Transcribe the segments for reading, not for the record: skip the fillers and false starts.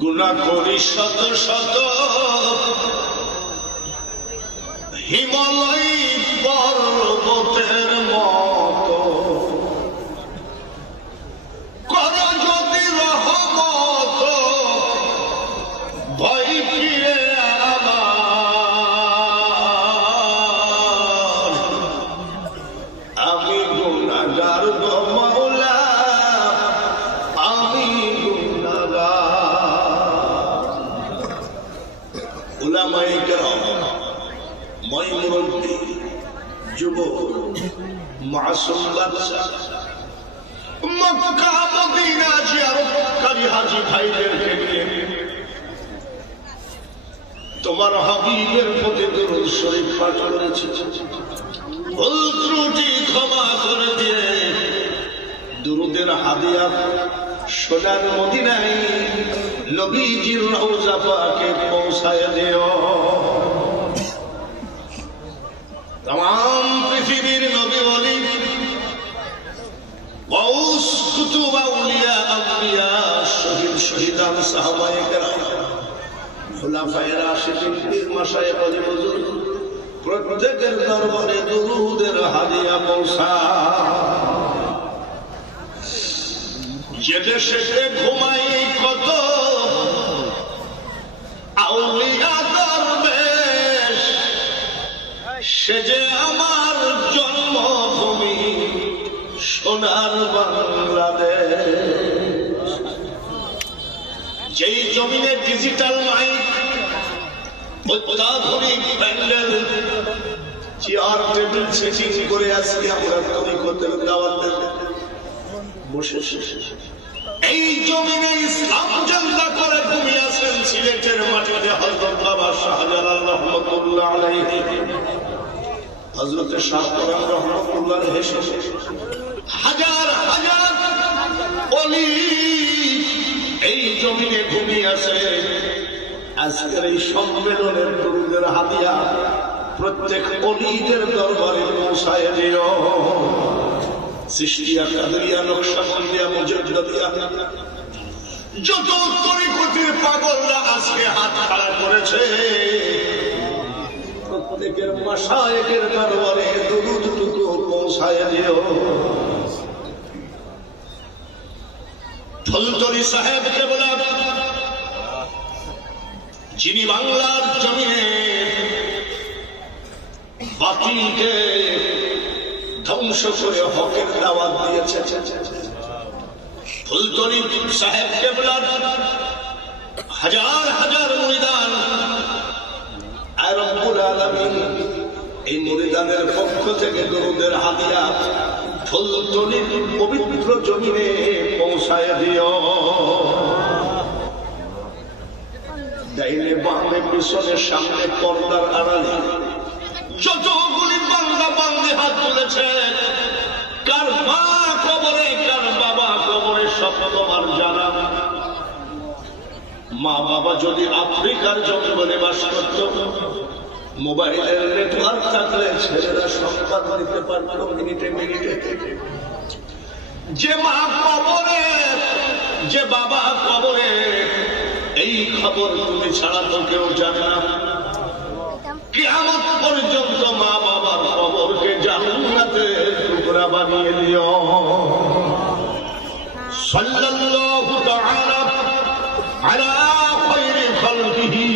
গুনাহ করি শত শত হিমালয় পর্বতের মতো, কর যদি রহমত ভয় ফিরে আমার, আমি গুনাহগার গো মাওলা, আমি গুনাহগার। উলামায়ে কেরাম, মই মুরব্বী, যুবক, মাসুম বাচ্চা, মক্কা মদিনা জিয়ারতকারী হাজী ভাইদেরকে নিয়ে তোমার হাবিবের প্রতি দুরূদ শরীফ পাঠ করেছে। ভুল ত্রুটি ক্ষমা করে দিয়ে দুরূদের হাদিয়া সোনার মদিনায় নবীজির রওজা পাকে পৌঁছায় দিও। तमाम পৃথিবীর নবী ওলি, গাউস, কুতুব, আউলিয়া, আম্বিয়া, শহীদ, শহীদান, সাহাবায়ে কেরাম, খুলাফায়ে রাশিদিন, পীর মাশায়েখ, ওলি বুজুর্গ, প্রত্যেকের দরবারে দুরূদের হাদিয়া পৌঁছা। যে দেশে ঘুমাই কত আউলিয়া দরবেশ, সে যে আমার জন্মভূমি সোনার বাংলাদেশ। যেই জমিনে ডিজিটাল মাইক, অত্যাধুনিক প্যান্ডেল, চেয়ার টেবিল সেটিং করে আজকে আমরা তরিকতের দাওয়াতে বসে এই জমিনে ইসলাম জান্দা করে ঘুমিয়ে আছেন সিলেটের মাটিতে হযরত বাবা শাহজালাল রহমাতুল্লাহ আলাইহি, হযরত শাহ কোরআন রহমাতুল্লাহ আলাইহি, হাজার হাজার ওলি এই জমিনে ঘুমিয়ে আছে। আজকের এই সম্মেলনের দুরূদের হাদিয়া প্রত্যেক ওলিদের দরবারে পৌঁছায় দিও। চিশতিয়া, কাদরিয়া, নকশবন্দিয়া, মুজাদ্দিদিয়া, যত তরিকতের পাগলরা আজকে হাত খাড়া করেছে, প্রত্যেকের মাশায়েখের দরবারে দুরূদটুকু পৌঁছায় দিও। ফুলতলি সাহেব কেবলা, যিনি বাংলার জমিনে বাতিলকে ধ্বংস করে হকের দাওয়াত দিয়েছে, ফুলতলি সাহেব কেবলার হাজার হাজার মুরিদান, আর রব্বুল আলামিন এই মুরিদানের পক্ষ থেকে দুরূদের হাদিয়া ফুলতলির পবিত্র জমিনে পৌঁছায় দিও। ডাইনে বামে পিছনে সামনে পর্দার আড়ালে যতগুলি বান্দা বান্দে হাত তুলেছে, কার মা কবরে, কার বাবা কবরে, সব তোমার জানা। মা বাবা যদি আফ্রিকার জঙ্গলে বাস করত, মোবাইলের নেটওয়ার্ক থাকলে ছেলেরা সংবাদ দিতে পারত মিনিটে মিনিটে। যে মা কবরে, যে বাবা কবরে, এই খবর তুমি ছাড়া তো কেউ জানে না। কিয়ামত পর্যন্ত মা বাবার কবরকে জান্নাতের টুকরা বানিয়ে দিও। সাল্লাল্লাহু তাআলা আলা খায়রি খালকিহি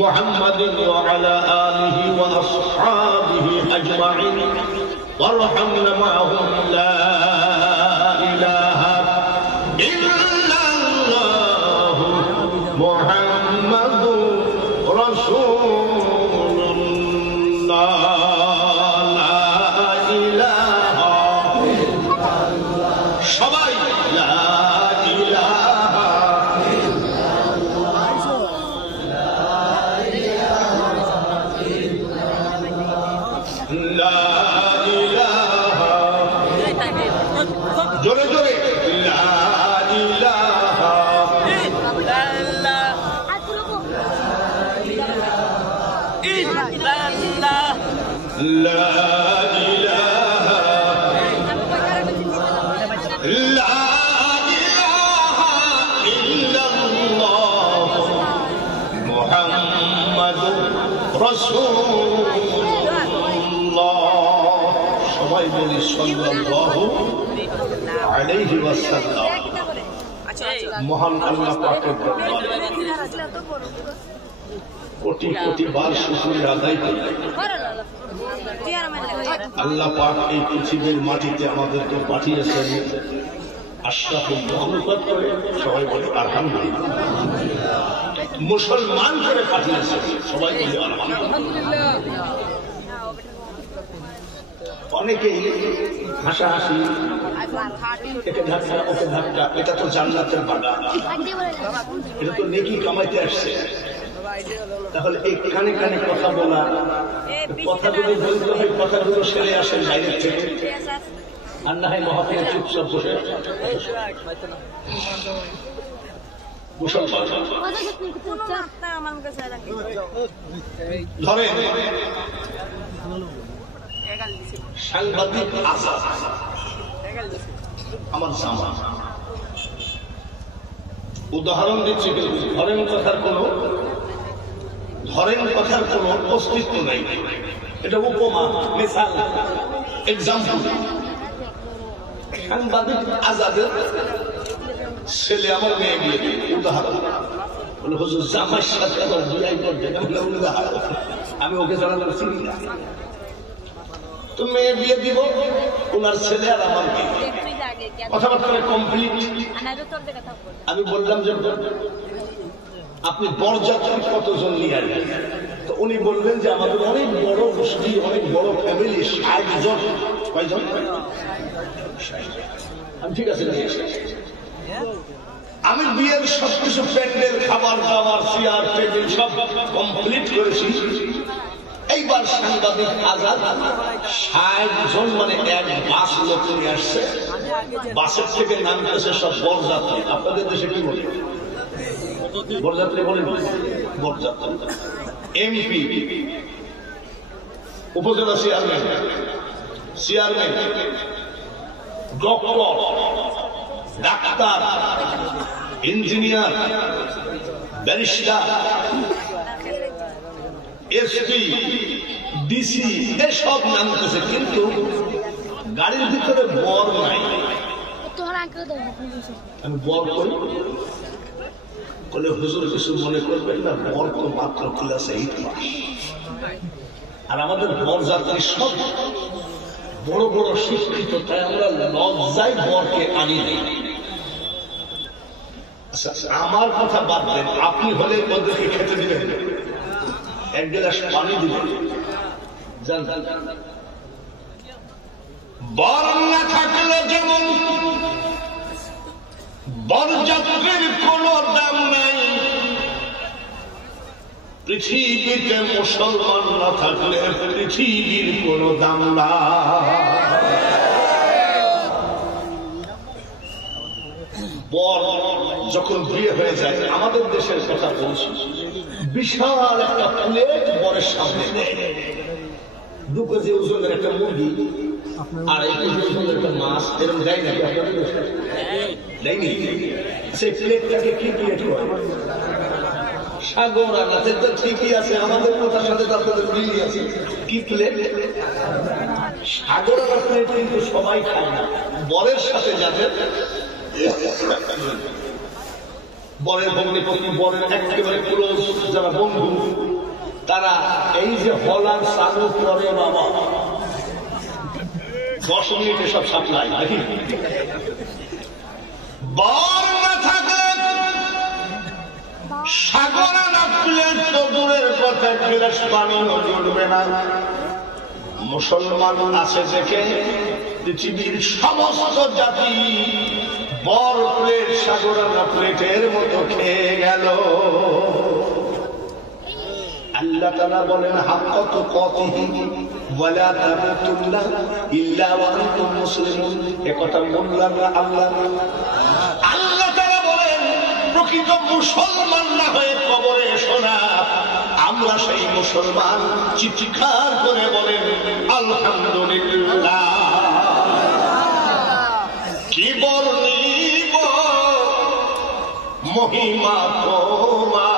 মুহাম্মাদিন ওয়া আলা আলিহি ওয়া আসহাবিহি আজমাইন ওয়ারহামনা মা'হুম লা ইলাহা ইল্লাল্লাহু মুহাম্মাদুর রাসূলুল্লাহ। সবাই লা ইলাহা লা ইলাহা, জোরে জোরে লা ইলাহা লা ইলাহা লা ইলাহা ইল্লাল্লাহ মুহাম্মাদুর রাসূলুল্লাহ। সবাই বলি সাল্লাল্লাহু আলাইহি ওয়াসাল্লাম। মহান আল্লাহ পাকের দরবারে কোটি কোটি বার শুকরিয়া আদায় করি। আল্লাহ পাক এই পৃথিবীর মাটিতে আমাদেরকে পাঠিয়েছেন আশরাফুল মাখলুকাত করে। সবাই বলে আলহামদুলিল্লাহ। মুসলমান করে পাঠিয়েছে। সবাই বলে আলহামদুলিল্লাহ। অনেকেই হাসাহাসি, একে ধাক্কা ওকে ধাক্কা, এটা তো জান্নাতের বাগান, এটা তো নেকি কামাইতে আসছে। তাহলে এই কানে কানে কথা বলা, কথাগুলো বলতে হয়, কথাগুলো সেরে আসেন বাইরের থেকে, আর না হয় মহাপীর চুপচাপ বসে ধরেন সাংবাদিক আজাদ আমার জামা, উদাহরণ দিচ্ছি, কিন্তু ধরেন কথার কোন অস্তিত্ব নাই, এটা উপমা, মিসাল, এক্সাম্পল। সাংবাদিক আজাদের ছেলে আমার মেয়ে বিয়ে দিবে, উদাহরণ বলে হুজুর জামার সাথে আমার বিয়ে করবে, আমি ওকে জানালাম চিনি না, তো মেয়ে বিয়ে দিব, ওনার ছেলে আর আমার মেয়ে, কথাবার্তা কমপ্লিট। আমি বললাম যে আপনি বরযাত্রী কতজন নিয়ে আসবেন? তো উনি বললেন যে আমাদের অনেক বড় গোষ্ঠী, অনেক বড় ফ্যামিলি, 60 জন। কয়জন? ঠিক আছে, আমি বিয়ের সবকিছু, প্যান্ডেল, খাবার দাবার, চেয়ার টেবিল সব কমপ্লিট করেছি। এইবার সাংবাদিক আজাদ 60 জন মানে এক বাস লোক নিয়ে আসছে, বাসের থেকে নামতেছে সব বরযাত্রী। আপনাদের দেশে কি বলে? বরযাত্রী বলেন? বরযাত্রী, এমপি, উপজেলা chairman, doctor, doctor, engineer, barrister, SP, DC, এসব নামতেছে, কিন্তু গাড়ির ভিতরে বর নাই। আমি বর করি বলে হুজুর কিছু মনে করবেন না, বর তো মাত্র ক্লাস 8 পাস, আর আমাদের বরযাত্রী সব বড় বড় শিক্ষিত, তাই আমরা লজ্জায় বরকে আনি নাই। আমার কথা বাদ দেন, আপনি হলে ওদেরকে খেতে দিবেন, এক গ্লাস পানি দিবেন, বর না থাকলে যেমন বরযাত্রীর কোনো দাম নাই, পৃথিবীতে মুসলমান না থাকলে পৃথিবীর কোনো দাম নাই। বর যখন বিয়ে হয়ে যায়, আমাদের দেশের কথা বলছি, বিশাল একটা প্লেট বরের সামনে, 2 কেজি ওজনের একটা মুরগি আর 1 কেজি ওজনের একটা মাছ, এরকম দেয় নাকি? দেয়নি? সেই প্লেটটাকে কি প্লেট হয়? সাগর আনাতে তো ঠিকই আছে, আমাদের কথার সাথে তো আপনাদের মিলই আছে। কি প্লেট? সাগর আনা প্লেট কিন্তু সবাই খায় না। বরের সাথে যাদের বরের ভগ্নিপতি, বরের একেবারে ক্লোজ যারা বন্ধু, তারা এই যে হলার চালু করে বাবা 10 মিনিটে সব সাপ্লাই নাকি? বর না থাকলে সাগর না প্লেট তো দূরের কথা, গ্লাস পানিও জুটবে না। মুসলমান আছে দেখে পৃথিবীর সমস্ত জাতি বর প্লেট সাগরানা প্লেটের মতো খেয়ে গেল। আল্লাহ তাআলা বলেন হাক্কাত তুকাতিহি ওয়ালা তামুতুন্না ইল্লা ওয়া আনতুম মুসলিমুন। একথা বললেন না আল্লাহ? আল্লাহ তাআলা বলেন প্রকৃত মুসলমান না হয়ে কবরে এসো না। আমরা সেই মুসলমান চিৎকার করে বলেন আলহামদুলিল্লাহ। কি বর্ণিব মহিমা তোমার,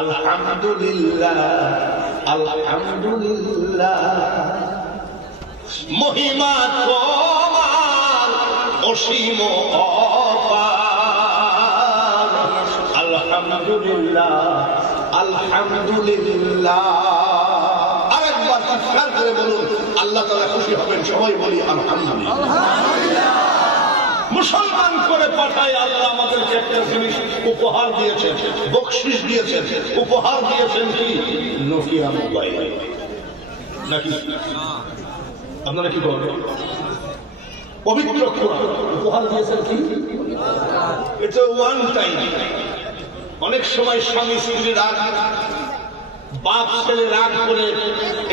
আলহামদুলিল্লাহ আলহামদুলিল্লাহ। মহিমা তোমার অসীম অপার, আলহামদুলিল্লাহ আলহামদুলিল্লাহ। আরেকবার চিৎকার করে বলুন, আল্লাহ তাআলা খুশি হবেন। সবাই বলি আলহামদুলিল্লাহ। মুসলমান করে পাঠায়। আল্লাহ আমাদেরকে একটা জিনিস উপহার দিয়েছেন, বকশিশ দিয়েছেন, উপহার দিয়েছেন কি? Nokia mobile. নাকি আপনারা কি বলেন? পবিত্র কোরআন উপহার দিয়েছেন কি? এটা ওয়ান টাইম। অনেক সময় স্বামী স্ত্রী রাগ, বাপ ছেলে রাগ করে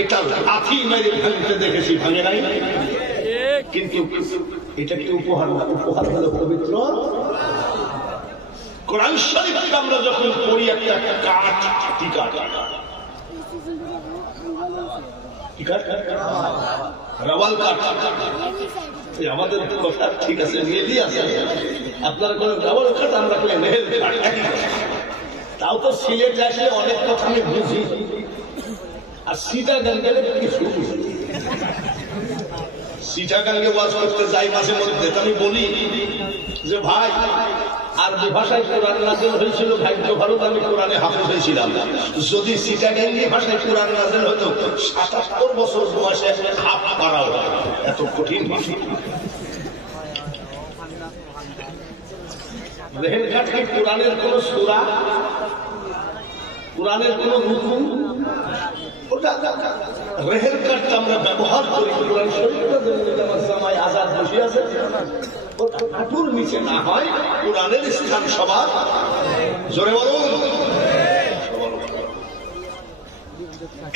এটা লাথি মেরে ভাঙতে দেখেছি, ভাঙে নাই? কিন্তু এটা কি উপহার না? উপহার হলো পবিত্র কোরআন শরীফ। আমরা যখন পড়ি একটা কাঠ, কি কাঠ? রাওয়াল কাঠ। আমাদের কথা ঠিক আছে, মেয়েদি আছে, আপনারা কোনো রাওয়াল কাঠ, আমরা কোনো মেহেল কাঠ। তাও তো সিলেট আসলে অনেক কথা আমি বুঝি, আর সিটাগাং গেলে কিছু সিটাগাঙ্গে ওয়াজ করতে যাই মাঝে মধ্যে, আমি বলি যে ভাই আরবি ভাষায় কোরআন নাযিল হয়েছিল, ভাগ্য ভালো আমি কোরআনে হাফেজ হয়েছিলাম। যদি সিটাগাঙ্গি ভাষায় কোরআন নাযিল হতো ৭৭ বছর বয়সে হাফ পারাও, এত কঠিন ভাষা। রেহেল কাঠ কি কোরআনের কোন সূরা, কোরআনের কোন রুকু? রেহেল কাঠটা আমরা ব্যবহার করি কোরআন শরীফটা আমার জামাই আজাদ বসে আছে, হাঁটুর নিচে না হয়, কোরআনের স্থান সবার। জোরে বলুন।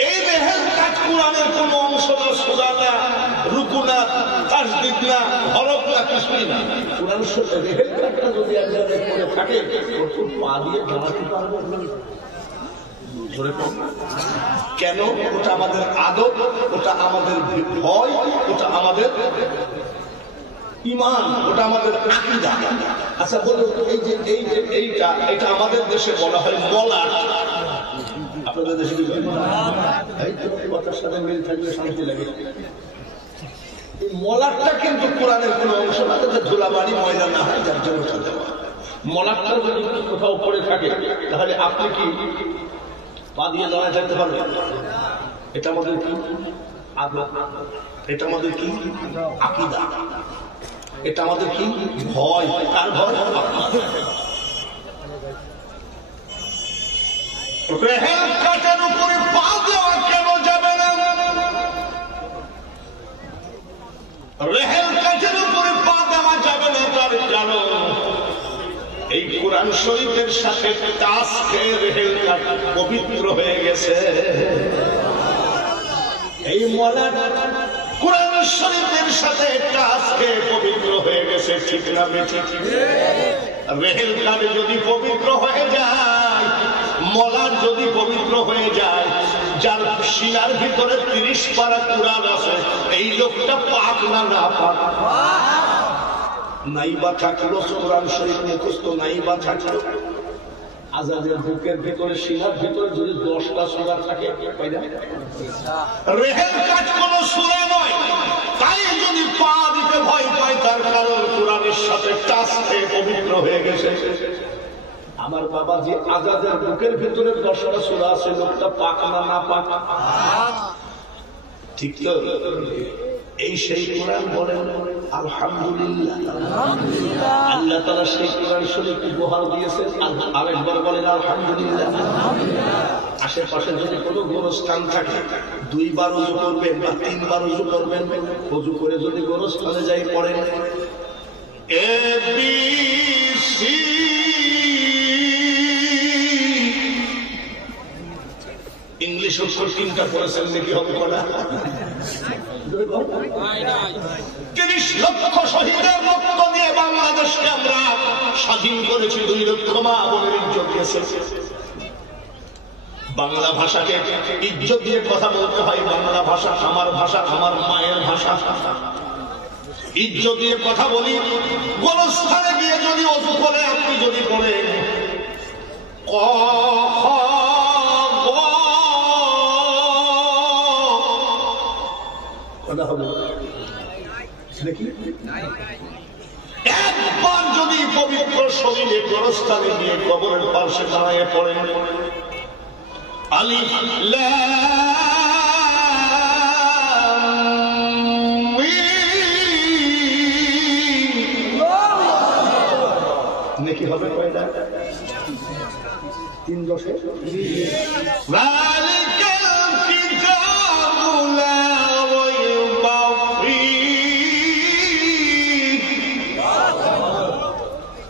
এই রেহেল কাঠ কোরআনের কোন অংশ না, সূরা না, রুকু না, তাসদিদ না, হরফ না, কিছুই না। কোরআন শরীফের রেহেল কাঠটা যদি একজন করে থাকে, পা দিয়ে দাঁড়াতে পারবো না। কেন? ওটা আমাদের আদব, ওটা আমাদের ভয়, ওটা আমাদের ঈমান, ওটা আমাদের আকীদা। আচ্ছা বলুন, এই যে এইটা আমাদের দেশে বলা হয় মলাট, আপনাদের দেশে কথার সাথে মিল থাকলে শান্তি লাগে। এই মলাটটা কিন্তু কোরআনের কোন অংশ না, যাতে ধুলাবাড়ি ময়লা না হয়, যার জন্য চলতে পারে। মলাটটা যদি কোথাও পড়ে থাকে, তাহলে আপনি কি পা দিয়ে দাঁড়ায় থাকতে পারবে? এটা আমাদের কি আদব, এটা আমাদের কি আকীদা, এটা আমাদের কি ভয়। কার ভয়? রেহেল কাঠের উপরে পা দেওয়া কেন যাবে না? রেহেল কাঠের উপরে পা দেওয়া যাবে না তার কারণ এই কোরআন শরীফের সাথে টাচ খেয়ে রেহেল কাঠ পবিত্র হয়ে গেছে। এই মলাট কোরআন শরীফের সাথে টাচ খেয়ে পবিত্র হয়ে গেছে, ঠিক না বেঠিক? রেহেল কাঠ যদি পবিত্র হয়ে যায়, মলাট যদি পবিত্র হয়ে যায়, যার শিলার ভিতরে ৩০ পারা কোরআন আছে, এই লোকটা পাক না না পাক? নাইবা থাকলো কোরআন শরীফ মুখস্থ, নাইবা থাকলো আজাদের বুকের ভিতরে, শিলার ভিতরে যদি 10টা সূরা থাকে, রেহেল কাঠ কোন সূরা নয়। তাই যদি পা দিতে ভয় পায়, তার কারণ কোরআনের সাথে টাচ খেয়ে পবিত্র হয়ে গেছে। আমার বাবা যে আজাদের বুকের ভিতরে 10টা সূরা আছে, লোকটা পাক না না পাক? ঠিক তো? এই সেই কোরআন বলেন আলহামদুলিল্লাহ। আল্লাহ তাআলা সেই কোরআন শরীফ উপহার দিয়েছেন, আরেকবার বলেন আলহামদুলিল্লাহ। আশেপাশে যদি কোনো গোরস্থান থাকে, 2 বার ওযু করবেন বা 3 বার ওযু করবেন। ওযু করে যদি গোরস্থানে যাই পড়েন ABC, ইংলিশ অক্ষর 3টা পড়েছেন নাকি? হবে না? 30 লক্ষ শহীদের রক্ত দিয়ে বাংলাদেশকে আমরা স্বাধীন করেছি, 2 লক্ষ মা বোনের ইজ্জত দিয়েছে। বাংলা ভাষাকে ইজ্জত দিয়ে কথা বলতে হয়। বাংলা ভাষা আমার ভাষা, আমার মায়ের ভাষা। ইজ্জত দিয়ে কথা বলি। গোরস্থানে গিয়ে যদি ওযু করে আপনি যদি পড়েন ক খ গ, কথা হবে নাকি? একবার যদি পবিত্র শরীরে গোরস্থানে গিয়ে কবরের পাশে দাঁড়িয়ে পড়েন আলিফ লাম মিম, 3 10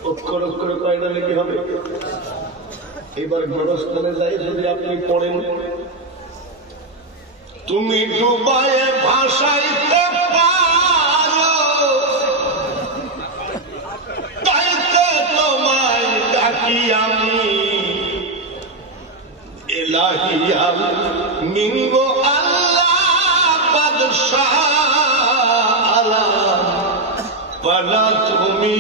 অক্ষর অক্ষর কয়টা নাকি হবে। এবার গোরস্থানে যাই যদি আপনি পড়েন, তুমি ডুবায়ে ভাষাইতে পারো তাইতে তোমায় ডাকি আমি ইলাহিয়াল মিনগো আল্লাহ বাদশাহ আলাম পালা তুমি।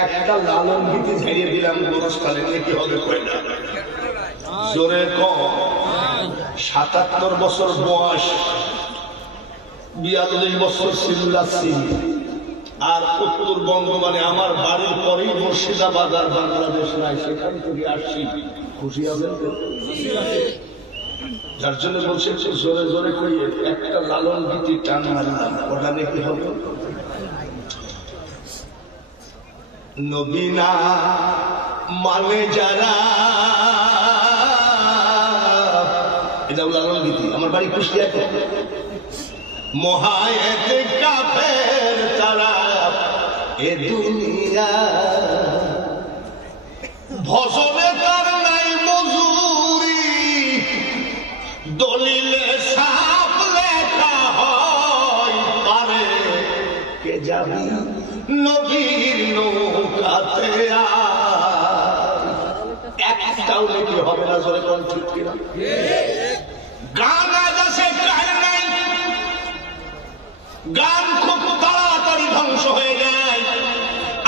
একটা লালন গীতি ছেড়ে দিলাম গোরস্থানে নাকি হবে কয়টা জোরে কম। 77 বছর বয়স, 42 বছর চিল্লাচ্ছি। আর উত্তরবঙ্গ মানে আমার বাড়ির পরেই মুর্শিদাবাদ আর বাংলাদেশ নাই, সেখান থেকে আসছি। খুশি হবেন তো? যার জন্য বলছে জোরে জোরে কইয়ে একটা লালন গীতি টান মারলাম, ওটা নাকি হবে। নবীনা মানে যারা, এটা লালন গীতি। আমার বাড়ি কুষ্টিয়াতে। মহায়েতে কাফের তারা এ দুনিয়া, ভজনে তার নাই মজুরি, দলিলে সাপ লেখা হয় পারে কে যাবি নবীর নৌকাতে। একটাও নাকি হবে না, জোরে কোন ঠিক কিনা? গান আজ আছে গান নাই, গান খুব তাড়াতাড়ি ধ্বংস হয়ে যায়।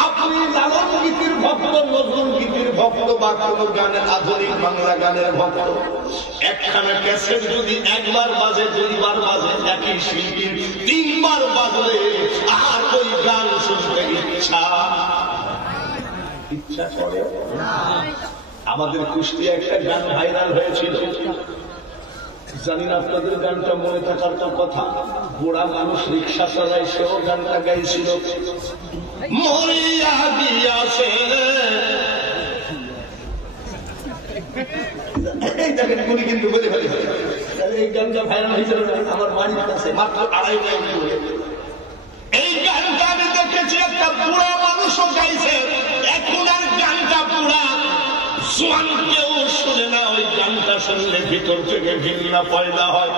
আপনি লালন গীতির ভক্ত, নজরুল গীতির ভক্ত বা কোন গানের আধুনিক বাংলা গানের ভক্ত, একখানা ক্যাসেট যদি একবার বাজে, 2 বার বাজে, একই শিল্পীর 3 বার বাজলে আর ওই গান শুনতে ইচ্ছা করে। আমাদের কুষ্টিয়া একটা গান ভাইরাল হয়েছিল, জানি না আপনাদের গানটা মনে থাকার তো কথা। বুড়া মানুষ রিক্সা চালায়, সেও গানটা গাইছিল, মরিয়া দিয়াছে। উনি কিন্তু বলে ফেলে এই গানটা ভাইরাল হয়েছিল আমার বাড়ির কাছে, মাত্র 2.5 মাইল দূরে। এই গানটা আমি দেখেছি, একটা বুড়া মানুষও গাইছে। এখন আর গানটা বুড়া জোয়ান কেউ শুনে না, ওই গানটা শুনলে ভিতর থেকে ঘৃণা পয়দা হয়।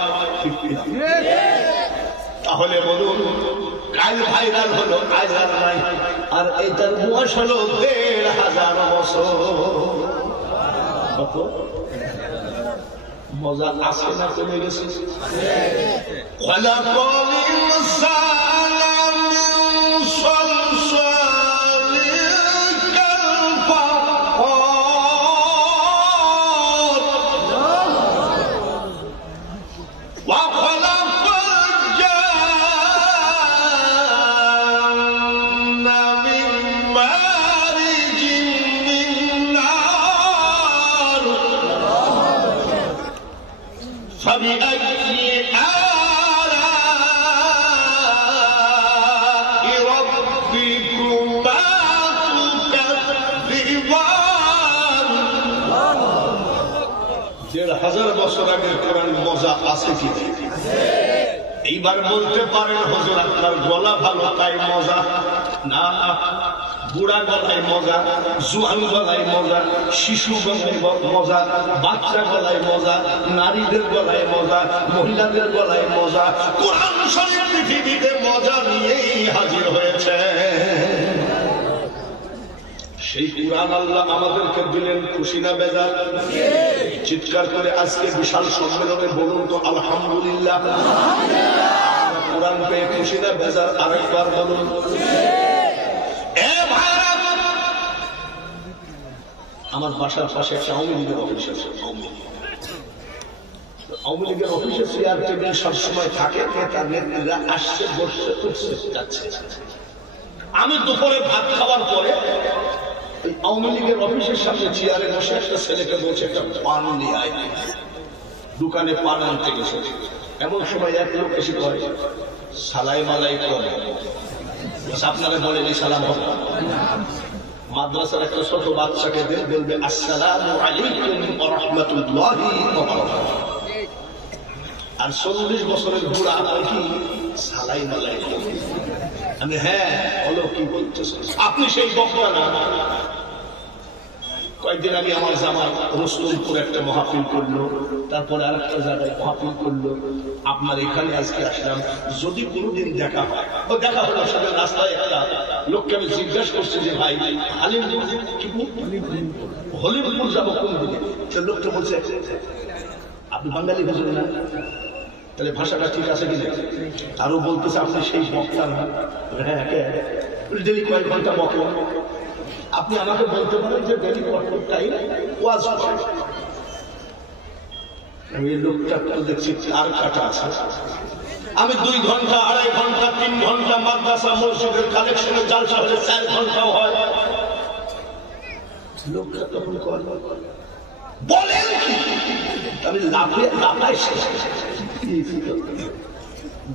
তাহলে বলুন, কাল ভাইরাল হলো, আজ আর নাই। আর এইটার বয়স হলো 1500 বছর। কত মজা আছে না কমে গেছে? বছর আগের কোরআন মজা আছে কি? এইবার বলতে পারেন হুজুর আপনার গলা ভালো তাই মজা না, বুড়া গলায় মজা, জোয়ান গলায় মজা, শিশু গলায় মজা, বাচ্চা গলায় মজা, নারীদের গলায় মজা, মহিলাদের গলায় মজা। কোরআন শরীফ পৃথিবীতে মজা নিয়েই হাজির হয়েছে। সেই কোরআন আল্লাহ আমাদেরকে দিলেন, খুশি না বেজার? চিৎকার করে আজকে বিশাল সম্মেলনে বলুন তো আলহামদুলিল্লাহ। কোরআন পেয়ে খুশি না বেজার? আরেকবার বলুন। আমার বাসার পাশে একটা আওয়ামী লীগের অফিস আছে। আওয়ামী লীগের অফিসে চেয়ার টেবিল সবসময় থাকে, নেতা নেত্রীরা আসছে, বসছে, উঠছে, যাচ্ছে। আমি দুপুরে ভাত খাওয়ার পরে আওয়ামী লীগের অফিসের সামনে চেয়ারে বসে একটা ছেলেকে বলছে একটা পান নিয়ে আয়, দোকানে পান আনতে গেছে। এমন সময় এক লোক এসে করে সালাই মালাই করে, আপনারা বলেনি সালাম হবে, মাদ্রাসার একটা ছোট বাচ্চাকে দেন, বলবে আসসালামু আলাইকুম ওয়া রাহমাতুল্লাহি ওয়া বারাকাতুহু। আর 40 বছরের বুড়া আপনি কি সালাই মালাই? আমি হ্যাঁ বলো কি বলতেছেন আপনি? সেই বক্তা না? কয়েকদিন আগে আমার জামার রসুলপুর একটা মাহফিল করলো, তারপরে আরেকটা জায়গায় মাহফিল করলো। আপনার এখানে আজকে আসলাম, যদি কোনোদিন দেখা হয়। ও দেখা হলো, সাথে রাস্তায় একটা লোককে আমি জিজ্ঞাসা করছি যে ভাই হলিমপুর যাবো কোন দিকে? লোকটা বলছে আপনি বাঙালি হুজুর না? তাহলে ভাষাটা ঠিক আছে কিনা? আরো বলতেছে আপনি সেই বক্তা না? হ্যাঁ, ডেলি কয়েক ঘন্টা বকেন। আপনি আমাকে বলতে পারেন যে ডেলি কতটাই ওয়াজ করেন? আমি এই লোকটা দেখছি কার কাটা আছে। আমি 2 ঘন্টা, 2.5 ঘন্টা, 3 ঘন্টা মাদ্রাসা মসজিদের কালেকশনে জালসা হলে 4 ঘন্টাও হয়। লোকটা তখন বলেন কি? আমি লাফাই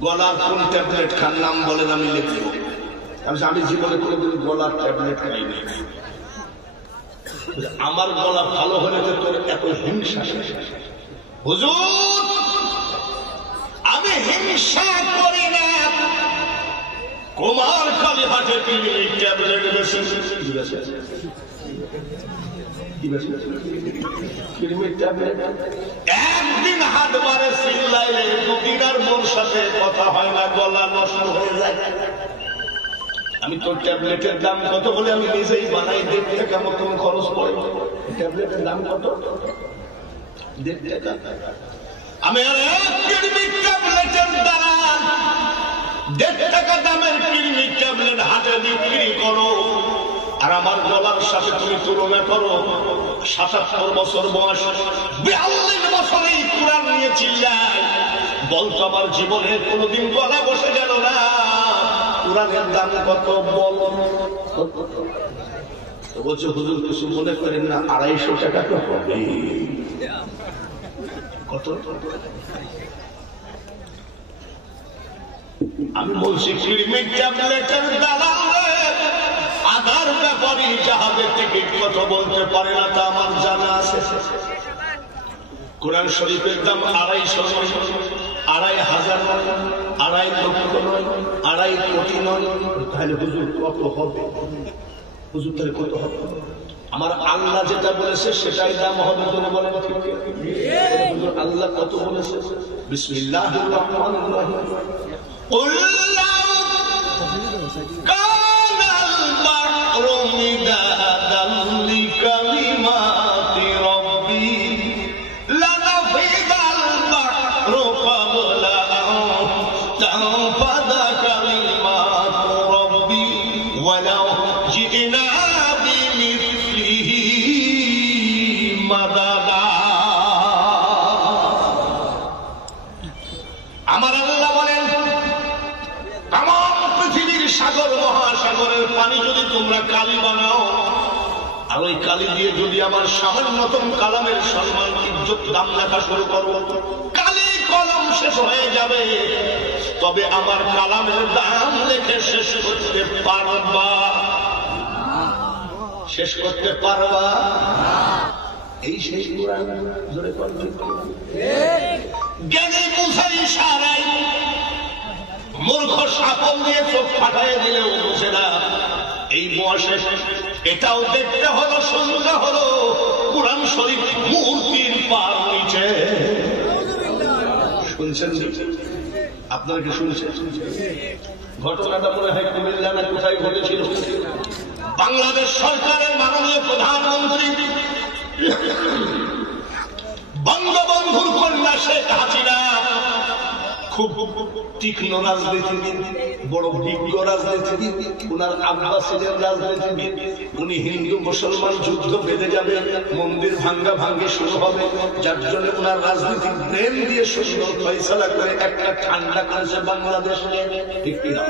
গলার কোন ট্যাবলেট খান নাম বলেন, আমি লিখব। আমি জীবনে কোনোদিন গলার ট্যাবলেট খাইনি। আমার গলা ভালো হলে তো তোর এত হিংসা? হুজুর আমি হিংসা করি না, কুমার খালি হাটে ট্যাবলেট একদিন হাত মারে চিল্লাইলে 2 দিন আর মোর সাথে কথা হয় না, গলা নষ্ট হয়ে যায়। আমি তোর ট্যাবলেটের দাম কত বলে আমি নিজেই বানাই, 1.5 টাকা মতন খরচ পড়ে। ট্যাবলেটের দাম কত? 1.5 টাকা। আমি ট্যাবলেটের দ্বারা 1.5 টাকা দামের কিডনি ট্যাবলেট হাতে বিক্রি করো, আর আমার গলার সাথে তুমি তুলনা করো। 77 বছর বয়স, 42 বছরে কোরআন নিয়ে চিল্লায়। বলতো আমার জীবনে কোনোদিন গলা বসে গেল না। কোরআনের দাম কত বল? বলছে হুজুর কিছু মনে করেন না, 250 টাকা তো হবে। কত? আমি বলছি কিডনি ট্যাবলেটের দালাল আধার ব্যাপারী জাহাজের টিকিট কত বলতে পারে না, তা আমার জানা আছে। কোরআন শরীফের দাম 250 নয়, 2,500 নয়, 2.5 লক্ষ নয়, 2.5 কোটি নয়। তাহলে হুজুর কত হবে? হুজুর তাহলে কত হবে? আমার আল্লাহ যেটা বলেছে সেটাই দাম হবে। তুমি বলেন হুজুর আল্লাহ কত বলেছে? বিসমিল্লাহির রহমানির রহিম। আমার আল্লাহ বলেন তামাম পৃথিবীর সাগর মহাসাগরের পানি যদি তোমরা কালি বানাও, আর ওই কালি দিয়ে যদি আমার সামান্যতম কালামের সম্মান ইজ্জত দাম লেখা শুরু করো, কালি কলম শেষ হয়ে যাবে, তবে আমার কালামের দাম লেখে শেষ করতে পারবা? শেষ করতে পারবা? এই সেই কোরআন জোরে করবে। জ্ঞানী বুঝাই সারাই, মূর্খ সাপল দিয়ে চোখ ফাটাই দিলেও বুঝে না। এই বয়সে এটাও দেখতে হলো, শুনতে হলো কোরআন শরীফ মূর্তির পার নিচে। শুনছেন? আপনারা কি শুনছেন? ঘটনাটা মনে হয় কুমিল্লা না কোথায় ঘটেছিল। বাংলাদেশ সরকারের মাননীয় প্রধানমন্ত্রী বঙ্গবন্ধুর কন্যা শেখ হাসিনা খুব তীক্ষ্ণ রাজনীতিবিদ, বড় বিজ্ঞ রাজনীতিবিদ। উনার আব্বা ছিলেন রাজনীতিবিদ। উনি হিন্দু মুসলমান যুদ্ধ বেঁধে যাবে, মন্দির ভাঙ্গা ভাঙ্গি শুরু হবে, যার জন্য উনার রাজনীতিক ব্রেন দিয়ে সুন্দর ফয়সালা করে একটা ঠান্ডা করেছে বাংলাদেশ। ঠিক কিনা?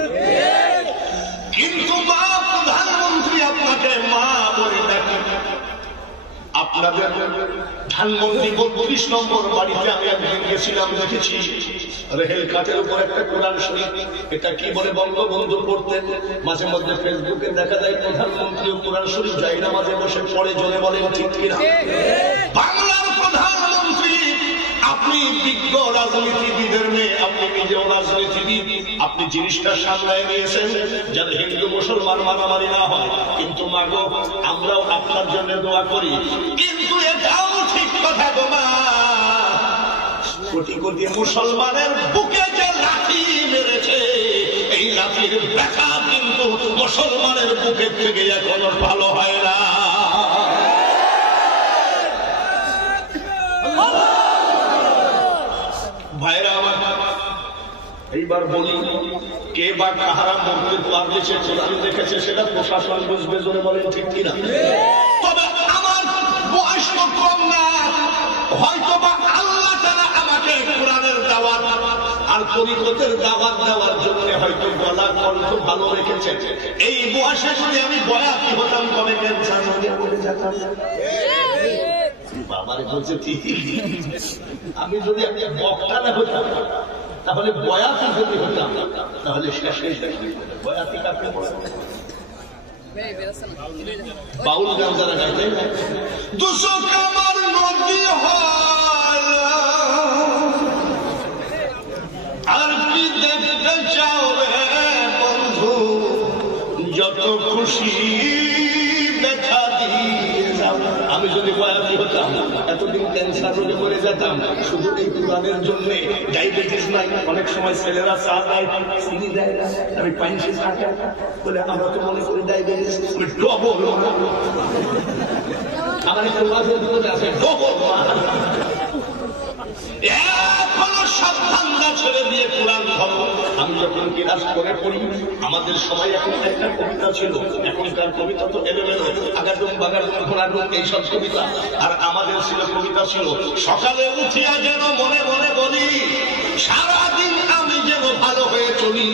কিন্তু মা প্রধানমন্ত্রী আপনাকে মা বলে ডাকে। আপনাদের ধানমন্ডি 32 নম্বর বাড়িতে আমি একদিন গেছিলাম, দেখেছি রেহেল কাঠের উপর একটা কোরআন শরীফ। এটা কি বলে বঙ্গবন্ধু পড়তেন। মাঝে মধ্যে ফেসবুকে দেখা যায় প্রধানমন্ত্রী কোরআন শরীফ যাই না মাঝে বসে পড়ে, জনে বলেন ঠিক কিনা? বাংলার প্রধানমন্ত্রী, আপনি বিজ্ঞ রাজনীতিবিদের মেয়ে, আপনি নিজেও রাজনীতিবিদ, আপনি জিনিসটা সামলায় নিয়েছেন যাতে হিন্দু মুসলমান মারামারি না হয়। কিন্তু মাগো, আমরাও আপনার জন্য দোয়া করি, কিন্তু এটাও ঠিক কথা গো মা, কোটি কোটি মুসলমানের বুকে যে লাঠি মেরেছে, এই লাঠির ব্যথা কিন্তু মুসলমানের বুকের থেকে এখনো ভালো হয় না। ভাইরা আমার, এইবার বলি, কে বা কাহারা মন্দির পার দিয়েছে, কোরআন দেখেছে, সেটা প্রশাসন বুঝবে, জোরে বলেন ঠিক কিনা? তবে আমার বয়স তো কম না, হয়তো বা আল্লাহ তাআলা আমাকে কোরআনের দাওয়াত আর তরিকতের দাওয়াত দেওয়ার জন্য হয়তো গলা কণ্ঠ ভালো রেখেছে। এই বয়সে যদি আমি বয়াতি হতাম, তবে ক্যান্সার রোগে মরে যেতাম। বাবার বলছে ঠিক, আমি যদি বক্তা না হতাম, তাহলে বয়াতি যদি হতাম, তাহলে শেষ বয়াতি কাকে বলে? বাউল গান যারা গাইতে, দুশো কামার নদী হয় আর কি দেখতে চাও রে বন্ধু, যত খুশি দেখা দিয়ে যাও। আমি যদি বয়াতি হতাম, এতদিন ক্যান্সার রোগে মরে যেতাম শুধু এই কোরআনের জন্য। ডায়াবেটিস নাই, অনেক সময় ছেলেরা চা দেয়, চিনি দেয় না, আমি পাইছি থাকে বলে আমরা তো মনে করি ডায়াবেটিস, ডবল। আমার একটা আছে ডবল। এখনো সাবধানতা ছেড়ে দিয়ে কোরআন ধরো। আমি যখন ক্লাস করে পড়ি, আমাদের সময় এখন একটা কবিতা ছিল, এখনকার কবিতা তো এলোমেলো, আগাডুম বাগাডুম ঘোড়াডুম এইসব কবিতা। আর আমাদের ছিল কবিতা ছিল, সকালে উঠিয়া যেন মনে মনে বলি, সারাদিন আমি যেন ভালো হয়ে চলি।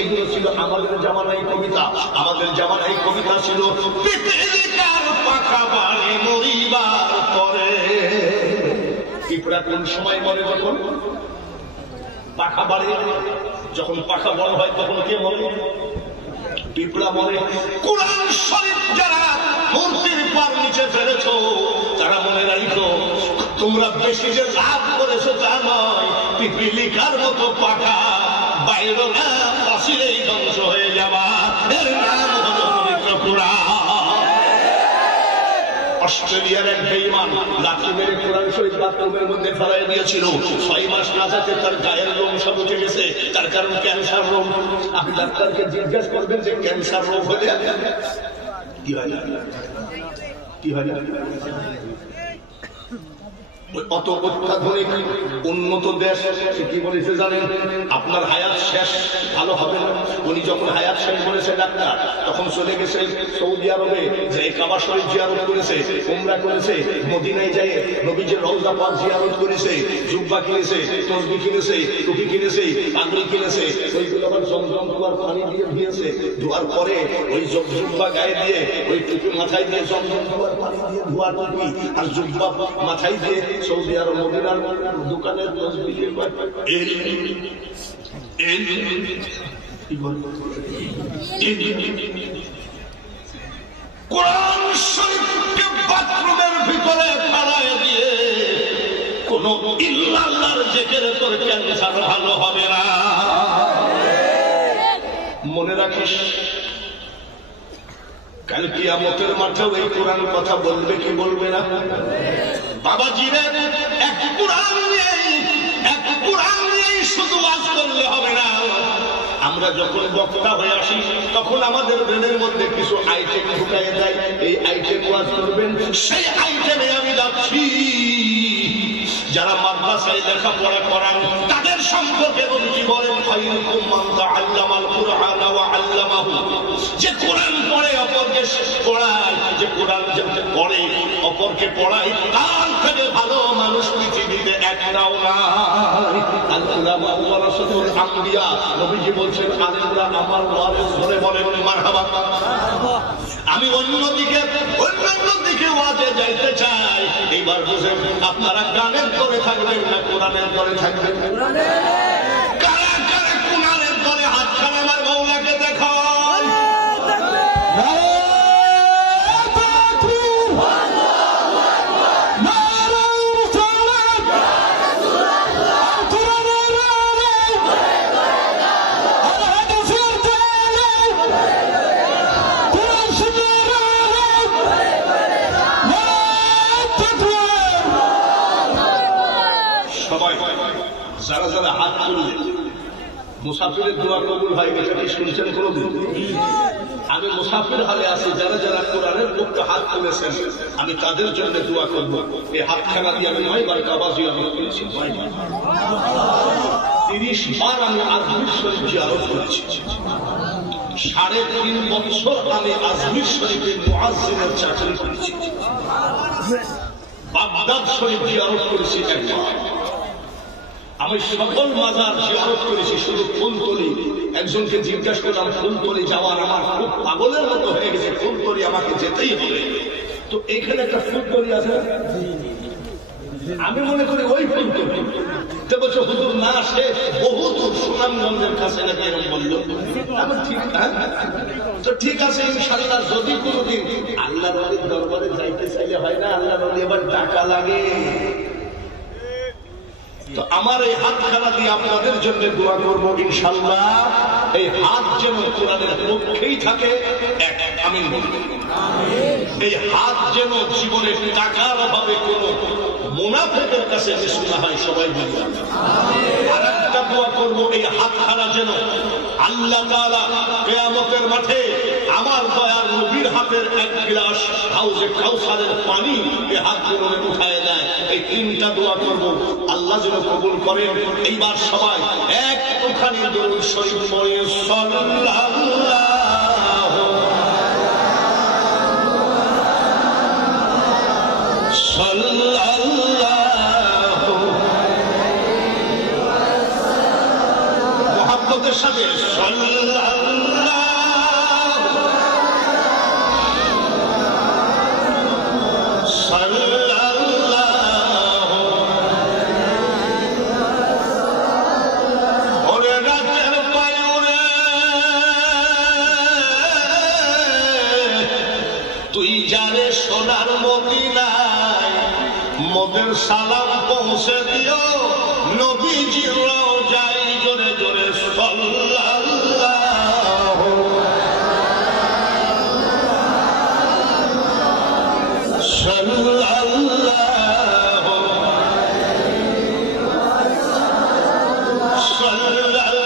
এগুলো ছিল আমাদের জামানায় কবিতা। আমাদের জামানায় কবিতা ছিল, পিপীলিকার পাখা বাড়ি মরিবার পরে। পিঁপড়া কোন সময় মরে? যখন পাখা বাড়ে, যখন পাখা বড় হয় তখন কে মরে? পিঁপড়া মরে। কোরআন শরীফ যারা মূর্তির পর নিচে ফেলেছ, তারা মনে রাখো, তোমরা বেশি যে লাভ করেছো তা নয়, পিপীলিকার মতো পাখা বাইরে না পাশিরেই ধ্বংস হয়ে যাবা। এর নাম হলো পবিত্র কোরআন। অস্ট্রেলিয়ার এক বেঈমান লাঠি মেরে কোরআন শরীফ বাথরুমের মধ্যে ফেলাই দিয়েছিল। 6 মাস না যেতে তার গায়ের লোম সব উঠে গেছে, তার কারণ ক্যান্সার রোগ। আপনি ডাক্তারকে জিজ্ঞাসা করবেন যে ক্যান্সার রোগ হলে কি হয়, কি হয়? অত অত্যাধুনিক উন্নত দেশ কি বলেছে জানেন? আপনার হায়াত শেষ, ভালো হবে না। উনি যখন হায়াত শেষ বলেছে ডাক্তার, তখন চলে গেছে সৌদি আরবে, যে কাবা শরীফ জিয়ারত করেছে, উমরা করেছে, মদিনায় যায় নবীজির রওজা পাক জিয়ারত করেছে, জুব্বা কিনেছে, তসবিহ কিনেছে, টুপি কিনেছে, পাগড়ি কিনেছে। ওইগুলো আবার জমজম কুয়ার পানি দিয়ে ধুয়েছে, ধোয়ার পরে ওই জুব্বা গায়ে দিয়ে, ওই টুপি মাথায় দিয়ে, জমজম কুয়ার পানি দিয়ে ধোয়া টুপি আর জুব্বা মাথায় দিয়ে সৌদি আরব মদিনার দোকানের কোরআন শরীফকে বাথরুমের ভিতরে ফেলায় দিয়ে কোন ইল্লাল্লাহর জিকির তোর ক্যান্সার ভালো হবে না। মনে রাখিস, কাল কিয়ামতের মাঠেও এই কোরআন কথা বলবে কি বলবে না? বাবাজিরা, এক কোরআন নিয়ে শুধু ওয়াজ করলে হবে না। আমরা যখন বক্তা হয়ে আসি, তখন আমাদের ব্রেনের মধ্যে কিছু আইটেম ঢুকাই যায়। এই আইটেম ওয়াজ করবেন, সেই আইটেমে আমি যাচ্ছি। যারা মাদ্রাসায় লেখাপড়া করান, তাদের সম্পর্কে নবীজি বলেন, খায়রুকুম মান তাআল্লামাল কুরআন ওয়া আল্লামাহু। যে কোরআন পড়ে অপরকে পড়ায়, যে কোরআন পড়ে অপরকে পড়ায়, তার থেকে ভালো মানুষ পৃথিবীতে একটাও নাই। আল উলামা ওয়ারাসাতুল আমবিয়া। নবীজি বলছেন, আলেমরা আমার ওয়ারিস। ধরে বলেন মারহাবা। আমি অন্যদিকে ওয়াজে যাইতে চাই। এই এইবার বুঝেন আপনারা গানের দলে থাকবেন না কোরআনের দলে থাকবেন? কারা কারা কোরআনের দলে হাত খান আমার মৌলাকে দেখান। যারা যারা হাত তুললেন মুসাফিরের দোয়া কবুল হয় এটা কি শুনছেন কোনদিন? আমি মুসাফির হালে আছি, যারা যারা কোরআনের পক্ষে হাত তুলেছেন আমি তাদের জন্য দোয়া করবো। এই হাতখানা দিয়ে আমি 9 বার কাবা জিয়ারত করেছি, 9 বার। 30 বার আমি আজমির শরীফ জিয়ারত করেছি। 3.5 বছর আমি আজমির শরীফের মুয়াজ্জিনের চাকরি করেছি। বাগদাদ শরীফ জিয়ারত করেছি একবার। আমি সকল মাজার জিয়ারত করেছি, শুধু ফুলতলি। একজনকে জিজ্ঞাসা করলাম ফুলতলি যাওয়ার আমার খুব পাগলের মতো হয়ে গেছে, ফুলতলি আমাকে যেতেই হবে। তো এখানে একটা ফুলতলি আছে, আমি মনে করি ওই ফুলতলি। তো বলছে হুজুর না, সে বহু দূর সুনামগঞ্জের কাছে নাকি এরকম বলল। তো ঠিক আছে ইনশাআল্লাহ, যদি কোনোদিন আল্লাহ নবীর দরবারে যাইতে চাইলে হয় না, আল্লাহ নবী এবার টাকা লাগে। তো আমার এই হাতখানা দিয়ে আপনাদের জন্য দোয়া করবো ইনশাআল্লাহ, এই হাত যেন কোরআনের পক্ষেই থাকে। আমিন বলুন। এই হাত যেন জীবনের টাকার অভাবে কোনো মুনাফিকের কাছে মিশু না হয়, সবাই বলুন। আর একটা দোয়া করবো, এই হাতখানা যেন আল্লাহ তাআলা কিয়ামতের মাঠে আমার দয়ার নবীর হাতের 1 গ্লাস হাউজে কাউসারের পানি এই হাতগুলো উঠায় দেয়। এই 3টা দোয়া করবো, আল্লাহ যেন কবুল করেন। এইবার সবাই একটুখানি দরুদ শরীফ পড়ে সাল্লাল্লাহু মুহাব্বতের সাথে সোনার মদিনায় মোদের সালাম পৌঁছে দিও, নবীজির রওজায় জোরে জোরে সাল্লাল্লাহু সাল্লাল্লাহু সাল্লাল্লাহু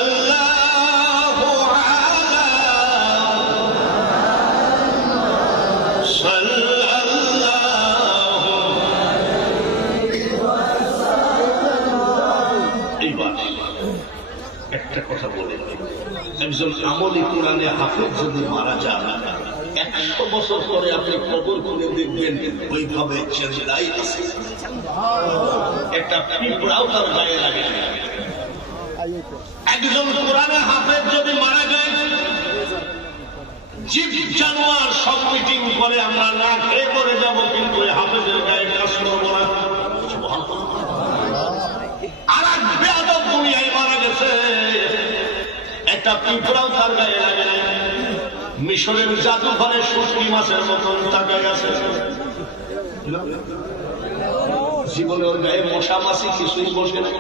আলা একটা কথা বলে, একজন আমলি কোরআনে হাফেজ যদি মারা যান, 100 বছর পরে আপনি কবর খুলে দেখবেন ওইভাবে জেলাই আছে, একটা পিঁপড়াও তার গায়ে লাগে। একজন কোরআনে হাফেজ যদি মারা যায়, জীব জানোয়ার সব মিটিং করে আমরা না খেয়ে মরে যাবো, কিন্তু হাফেজের গায়ে কাজ করবো না। আর এক বেয়াদব দুনিয়ায় মারা গেছে, একটা পিঁপড়াও তার গায়ে লাগে না। মিশরের জাদুঘরে শুটকি মাছের মতন তাকায় আছে, জীবনে ওর গায়ে মশা মাছি কিছুই বসে না।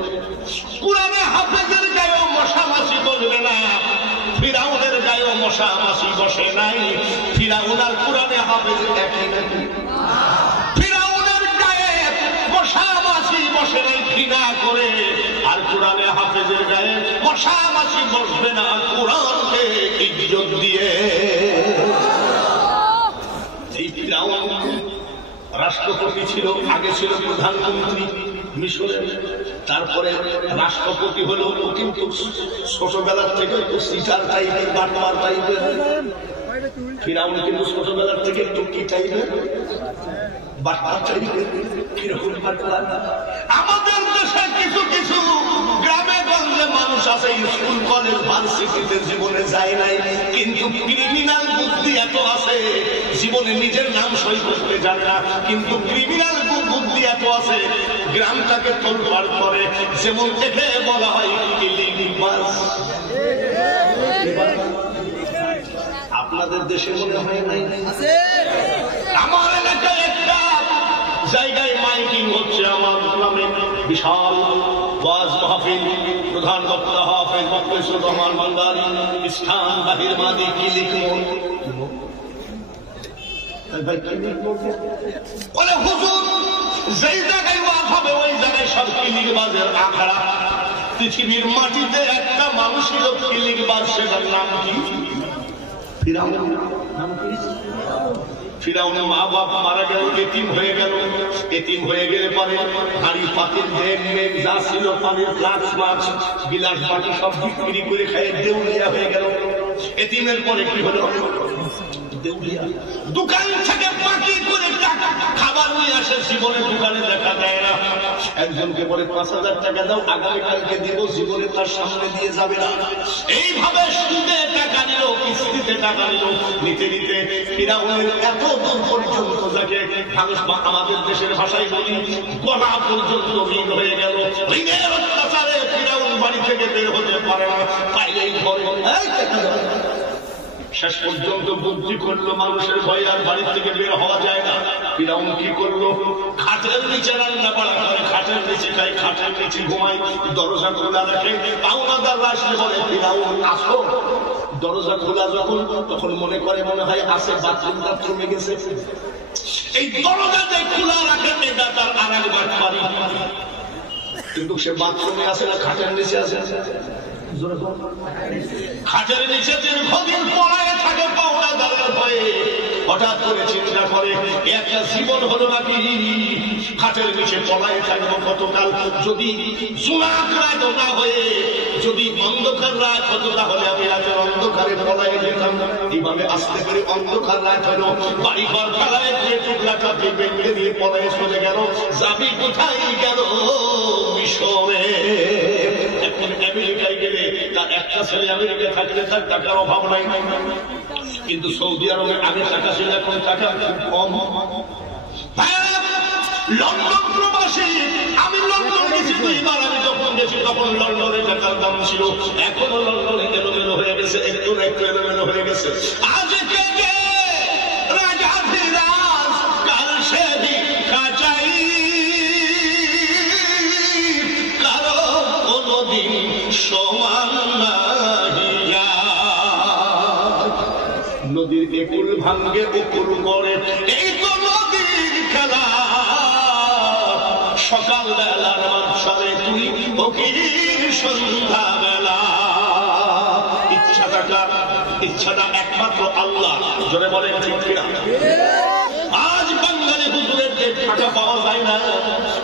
কোরআনে হাফেজের গায়েও মশা মাছি বসবে না, ফিরাউনের গায়েও মশা মাছি বসে নাই। ফিরাউন আর কোরআনে হাফেজ একই নাকি? ফিরাউনের গায়ে মশা মাছি বসে নাই ঘৃণা করে, আর কোরআনে হাফেজের গায়ে মশা মাছি বসবে না কোরআনকে ইজ্জত দিয়ে। এই ফিরাউন রাষ্ট্রপতি ছিল, আগে ছিল প্রধানমন্ত্রী মিশরের, তারপরে রাষ্ট্রপতি হলো, কিন্তু ছোটবেলার থেকে একটু সিটার টাইপের, বাটপার টাইপের। ফিরাউন কিন্তু ছোটবেলার থেকে একটু কি টাইপের, বাটপার টাইপের। কিরকম বাটপার? আমাদের দেশে কিছু কিছু গ্রামে গঞ্জে মানুষ আছে, স্কুল কলেজ ভার্সিটিতে জীবনে যায় নাই, কিন্তু ক্রিমিনাল বুদ্ধি এত আছে, জীবনে নিজের নাম সই করতে জানে না, কিন্তু ক্রিমিনাল বুদ্ধি এত আছে, গ্রামটাকে তোলপাড় করে। যেমন একে বলা হয় কিলিংবাজ। আপনাদের দেশে মনে হয় নাই? আমার এলাকায় একটা জায়গায় মাইকিং হচ্ছে, আমার নামে বিশাল ওয়াজ মাহফিল, প্রধান বক্তা হাফেজ মুফতির রহমান ভান্ডারী, ইসলাম বাহির মাদি। কি লিখবো? বলে হুজুর যেই জায়গায় ওয়াজ হবে ওই জায়গায় সব কিলিংবাজের আখড়া। পৃথিবীর মাটিতে একটা মানুষ ছিল কিলিংবাজ, সেটার নাম কি? ফিরাউন। নাম কি? ফিরাউনের মা বাপ মারা গেল, এতিম হয়ে গেল। এতিম হয়ে গেলে পরে হাড়ি পাতিল দেন মেঘ যা ছিল, পানির ফ্লাক্স মাছ বিলাস বাটি সব বিক্রি করে খায় দেউলিয়া হয়ে গেল। এতিমের পরে কি হলো? দেউলিয়া। দোকান থেকে বাকি করে টাকা খাবার নিয়ে আসে, জীবনে দোকানে দেখা দেয় না। একজনকে বলে ৫,০০০ টাকা দাও, আগামীকালকে দিব, জীবনে তার সামনে দিয়ে যাবে না। এইভাবে সুদে টাকা নিল, কিস্তিতে টাকা নিল, নিতে নিতে ফিরাউনের এত দূর পর্যন্ত যাকে আমাদের দেশের ভাষায় বলি গলা পর্যন্ত ঋণ হয়ে গেল। ঋণের অত্যাচারে ফিরাউন বাড়ি থেকে বের হতে পারে না, পাইলেই ঘরে শেষ পর্যন্ত বুদ্ধি করলো মানুষের ভয় আর বাড়ির থেকে বের হওয়া যায় না। ফিরাউন কি করলো? খাটের নিচে রান্না বাড়া করে, খাটের নিচে খায়, খাটের নিচে ঘুমায়, দরজা খোলা রাখে। পাওনাদার আসলে বলে ফিরাউন আসো। দরজা খোলা যখন, তখন মনে করে মনে হয় আসে, বাথরুমে গেছে। এই দরজাতে খোলা রাখে, এটা তার আর একবার পারি। কিন্তু সে বাথরুমে আসে না, খাটের নিচে আসে। খাটের নিচে দীর্ঘদিন পড়ায় থাকে পাওনাদারের ভয়ে। হঠাৎ করে চিন্তা করে একটা জীবন হলো নাকি খাটের নিচে পড়ায় থাকবো কতকাল। যদি জোনাক রাত না হয়ে যদি অন্ধকার রাত হতো, তাহলে আমি রাতের অন্ধকারে পড়ায় যেতাম। এইভাবে আসতে করে অন্ধকার রাত হলো, বাড়ি ঘর ফেলায় দিয়ে টুকরাটা বেঁধে দিয়ে পড়ায় চলে গেল। যাবি কোথায়? গেল মিশরে। এখন আমেরিকায় গেলে তার একটা ছেলে আমেরিকায় থাকলে তার টাকার অভাব নাই, কিন্তু সৌদি আরবে আগে টাকা ছিল, এখন টাকা কম। লন্ডন প্রবাসী, আমি লন্ডন গেছি 2 বার। আমি যখন গেছি তখন লন্ডনে টাকার দাম ছিল, এখনো লন্ডনে এলোমেলো হয়ে গেছে, একটু না একটু এলোমেলো হয়ে গেছে। আজ থেকে রাজাধিরাজ কাল সে ভিক্ষা চাই, কারো কোনদিন সমান নাহিয়া। নদীর একুল ভাঙ্গে উকুল গড়ে, এই তো নদীর খেলা। সকাল বেলার মাঝে তুই ফকির সন্ধ্যা বেলা। ইচ্ছাটা কার? ইচ্ছাটা একমাত্র আল্লাহ। জোরে বলেন ঠিক কিনা? আজ বাঙালি হুজুরের যে টাকা পাওয়া যায় না,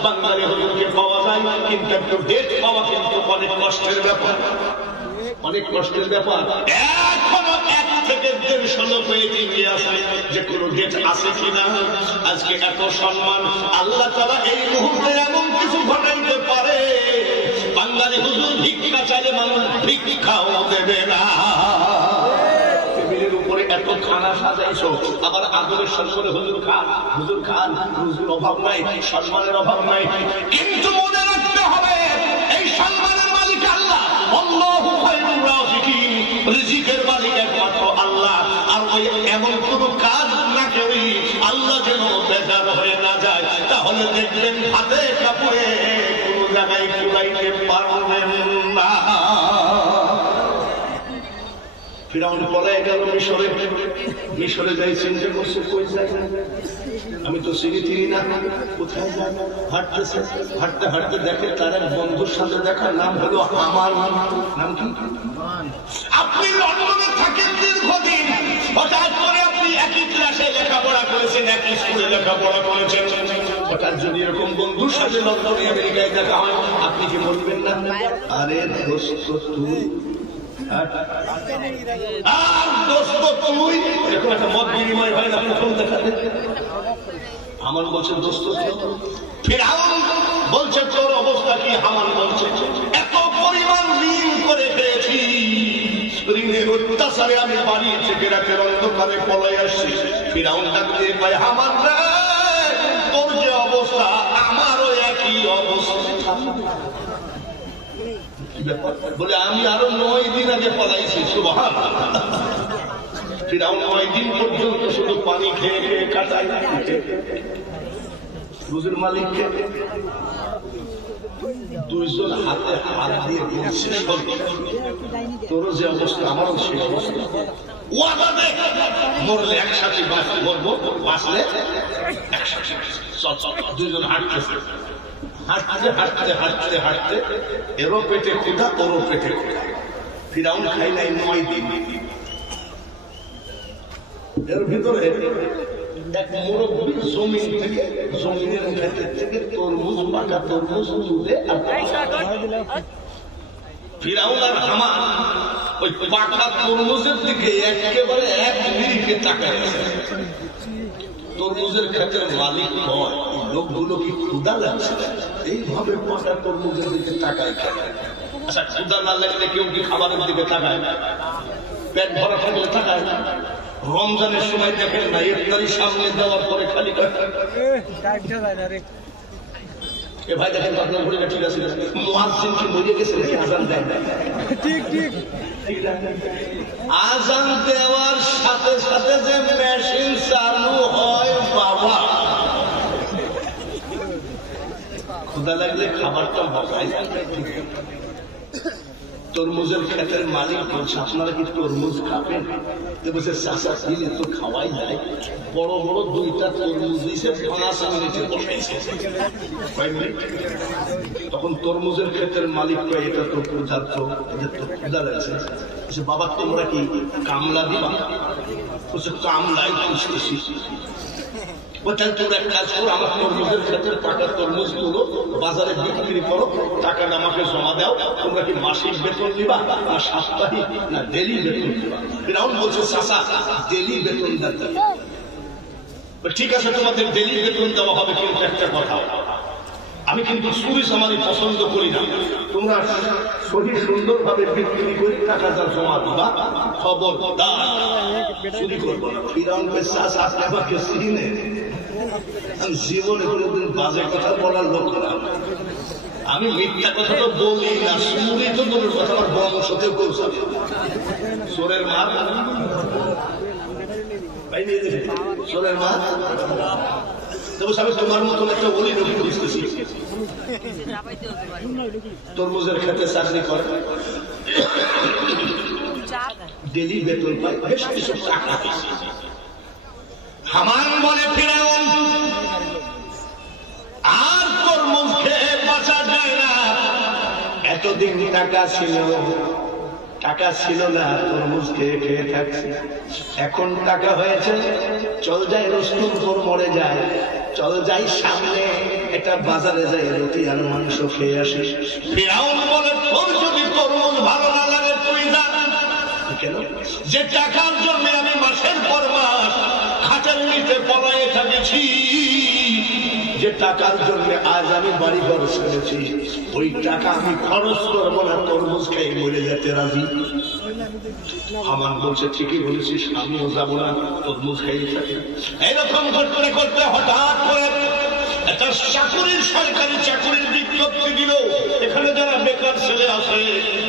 বাঙালি হুজুরকে পাওয়া যায়, কিন্তু একটু ডেট পাওয়া কিন্তু অনেক কষ্টের ব্যাপার, অনেক কষ্টের ব্যাপার। এখনো 1 থেকে 150 লোক হয়ে এগিয়ে আসে যে কোনো ডেট আছে কিনা। আজকে এত সম্মান, আল্লাহ তাআলা এই মুহূর্তে এমন কিছু ঘটাইতে পারে, বাঙালি হুজুর ভিক্ষা চাইলে মানুষ ভিক্ষাও দেবে না। টেবিলের উপরে এত খানা সাজাইছো, আবার আদরের সম্মানে হুজুর খান, হুজুর খান, হুজুর অভাব নাই, সম্মানের অভাব নাই। কিন্তু মনে রাখতে হবে এই সম্মানের মালিক আল্লাহ। আল্লাহু খায়রুর রাযিকিন, রিজিকের মালিক একমাত্র আল্লাহ। আর ওই এমন কোন কাজ না করি আল্লাহ যেন বেজার হয়ে না যায়, তাহলে দেখবেন হাতে কাপড়ে কোন জায়গায় কুলাইতে পারবেন না। ফিরাউন পলায় গেল মিশরে। মিশরে যাই চিন্তা করছে কই যায়, আমি তো চিনি না, কোথায় যায়। হাঁটতেছে, হাঁটতে হাঁটতে দেখে তার এক বন্ধুর সাথে দেখা, নাম হলো হামান। নাম কি? আপনি লন্ডনে থাকেন দীর্ঘদিন, হঠাৎ করে আপনি একই ক্লাসে লেখাপড়া করেছেন, একই স্কুলে লেখাপড়া করেছেন, হঠাৎ যদি এরকম বন্ধুর সাথে লন্ডনে আমেরিকায় দেখা হয়, আপনি কি বলবেন না আরে দোস্ত তুই, আর দোস্ত তুই, এরকম একটা মত বিনিময় হয় না প্রথম দেখাতে? হামান বলছে দোস্ত। ফিরআউন বলছে তোর অবস্থা কি? হামান বলছে এত পরিমাণ ঋণ করে পেয়েছি, ঋণের অত্যাচারে আমি বাড়ি থেকে রাতের অন্ধকারে পলায় আসছি। ফিরআউন ডাক দিয়ে কয়, হামান রে, তোর যে অবস্থা বলে আমি আরো 9 দিন আগে পলাইছি। সুবহানাল্লাহ। ফিরাউন 9 দিন পর্যন্ত শুধু পানি খেয়ে খেয়ে কাটায়। রুজির মালিককে দুইজন হাতে হাত দিয়ে বলছে, তোর যে অবস্থা আমারও সেই অবস্থা, মরলে একসাথে মরবো, বাঁচলে একসাথে। দুইজন হাঁটতেছে, হাঁটতে হাঁটতে হাঁটতে হাঁটতে এরও পেটে ক্ষুধা, ওরও পেটে ক্ষুধা। ফিরাউন খাই নাই 9 দিন। এর ভিতরে এক মুরব্বী জমিন থেকে, জমিনের ভেতর থেকে তরমুজ, পাকা তরমুজ তুলে ফিরাউন আর হামান ওই পাকা তরমুজের দিকে একেবারে এক মিনিটে তাকায়। তরমুজের ক্ষেতের মালিক হয়, লোকগুলো কি ক্ষুধা লাগছে? এইভাবে পাকা তরমুজের দিকে তাকায়। আচ্ছা, ক্ষুধা না লাগলে কেউ কি খাবারের দিকে তাকায়? পেট ভরা থাকলে তাকায়? রমজানের সময় দেখেন না, ইফতারি সামনে দেওয়ার পরে খালি ভাই দেখেন আপনার ঘড়িটা ঠিক আছে, মুয়াজ্জিন কি মরে গেছে নাকি আজান দেয়? ঠিক ঠিক। আজান দেওয়ার সাথে সাথে যে মেশিন চালু হয় বাবা, ক্ষুধা লাগলে খাবারটা বসায়। তরমুজের ক্ষেতের মালিক বলছে, আপনারা কি তরমুজ খাবেন? বলছে, চাষা দিলে তো খাওয়াই যায়। বড় বড় 2টা তরমুজ দিয়েছে, 5 মিনিটে বসাইছে। তখন তরমুজের ক্ষেতের মালিক কয়, এটা তো ক্ষুধার্ত, এদের তো ক্ষুধা লাগছে। বাবা তোমরা কি কামলা দিবা? বলছে, কামলাই খুঁজতেছি। তাহলে তোমরা এক কাজ করো, আমার তরমুজের ক্ষেতের পাকা তরমুজ গুলো বাজারে বিক্রি করো, টাকাটা আমাকে জমা দাও। তোমরা কি মাসিক বেতন নিবা, না সাপ্তাহিক, না ডেলি বেতন নিবা? ফিরাউন বলছে, চাচা ডেলি বেতন দেন। ঠিক আছে, তোমাদের ডেলি বেতন দেওয়া হবে, কিন্তু একটা কথা, আমি কিন্তু চুরি চামারি পছন্দ করি না। তোমরা সহি সুন্দরভাবে বিক্রি করে টাকা যা জমা দিবা, খবরদার চুরি করবো না। ফিরাউন চাচা আপনি আমাকে চিনে? আমি জীবনে কোনোদিন বাজে কথা বলার লোক না, আমি মিথ্যা কথা তো বলি না, চুরি তো দূরের কথা, আমার বংশতে বলছে। চোরের মা, চোরের মা, আমি তোমার মতন একটা বলি নবী বুঝতেছি। তরমুজের ক্ষেত্রে চাকরি করে, ডেলি বেতন পায়, বেশ কিছু টাকা। হামান বলে, ফিরাউন আর তরমুজ খেয়ে বাঁচা যায় না। এতদিন টাকা ছিল না, তরমুজ খেয়ে খেয়ে থাকছে। এখন টাকা হয়েছে, চল যাই রসুলপুর মরে যায়, চল যাই সামনে একটা বাজারে যাই রুটি আর মাংস খেয়ে আসিস। ফিরাউন বলে, তোর যদি তরমুজ ভালো না লাগে তুই যা। কেন? যে টাকার জন্য আমি মাসের পর মাস খাটের নিচে পলায়ে থাকেছি, যে টাকার জন্য আজ আমি বাড়ি ঘর ছেড়েছি, ওই টাকা আমি খরচ করবো না, তরমুজ খেয়ে মরে যেতে রাজি। হামান বলছে, ঠিকই বলেছিস, আমিও যাবো না, তরমুজ খেয়ে থাকি। এইরকম করতে করতে হঠাৎ করে একটা চাকুরির, সরকারি চাকুরির বিজ্ঞপ্তি দিল। এখানে যারা বেকার ছেলে আছে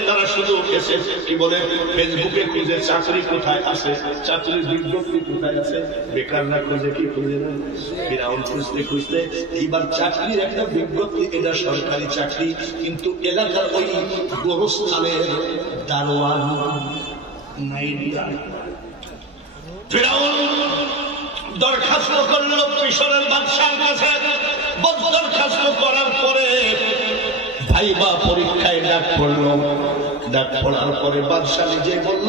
তারা শুধু এসে কি বলে ফেসবুকে খুঁজে চাকরি কোথায় আছে, চাকরির বিজ্ঞপ্তি কোথায় আছে, বেকাররা খুঁজে কি খুঁজে না। ফিরাউন খুঁজতে খুঁজতে এইবার চাকরির একটা বিজ্ঞপ্তি, এটা সরকারি চাকরি, কিন্তু এলাকার ওই গোরস্থানের দারোয়ান নাইডিয়া। ফিরাউন দরখাস্ত করল মিশরের বাদশার কাছে। দরখাস্ত করার পরে ভাইবা পরীক্ষায় ডাক পড়ল। ডাক পড়ার পরে বাদশা নিজে বলল,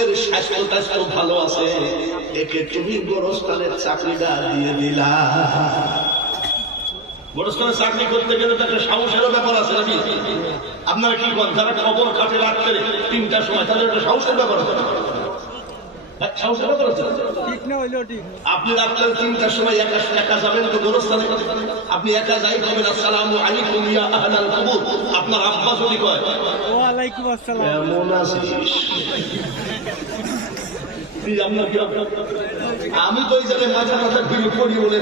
এর স্বাস্থ্য ভালো আছে, একে তুমি গোরস্থানের চাকরিটা দিয়ে দিলা। গোরস্থানের চাকরি করতে গেলে তো একটা সাহসেরও ব্যাপার আছে নাকি? আপনারা কি করেন? যারা খবর কাটে রাখতে 3টার সময়, তাদের একটা সাহসের ব্যাপার আছে। আপনি রাত্রে 3টার সময় একা যাবেন তো গোরস্থানে, আপনি একা যাই করবেন, আসসালামু আলাইকুম ইয়া আহলাল কুবুর। আপনার আব্বা যদি কয় ওয়ালাইকুম আসসালাম, কেমন আছিস, আমি তো ওই জায়গায় মাথা ঘুরে পড়ি বলে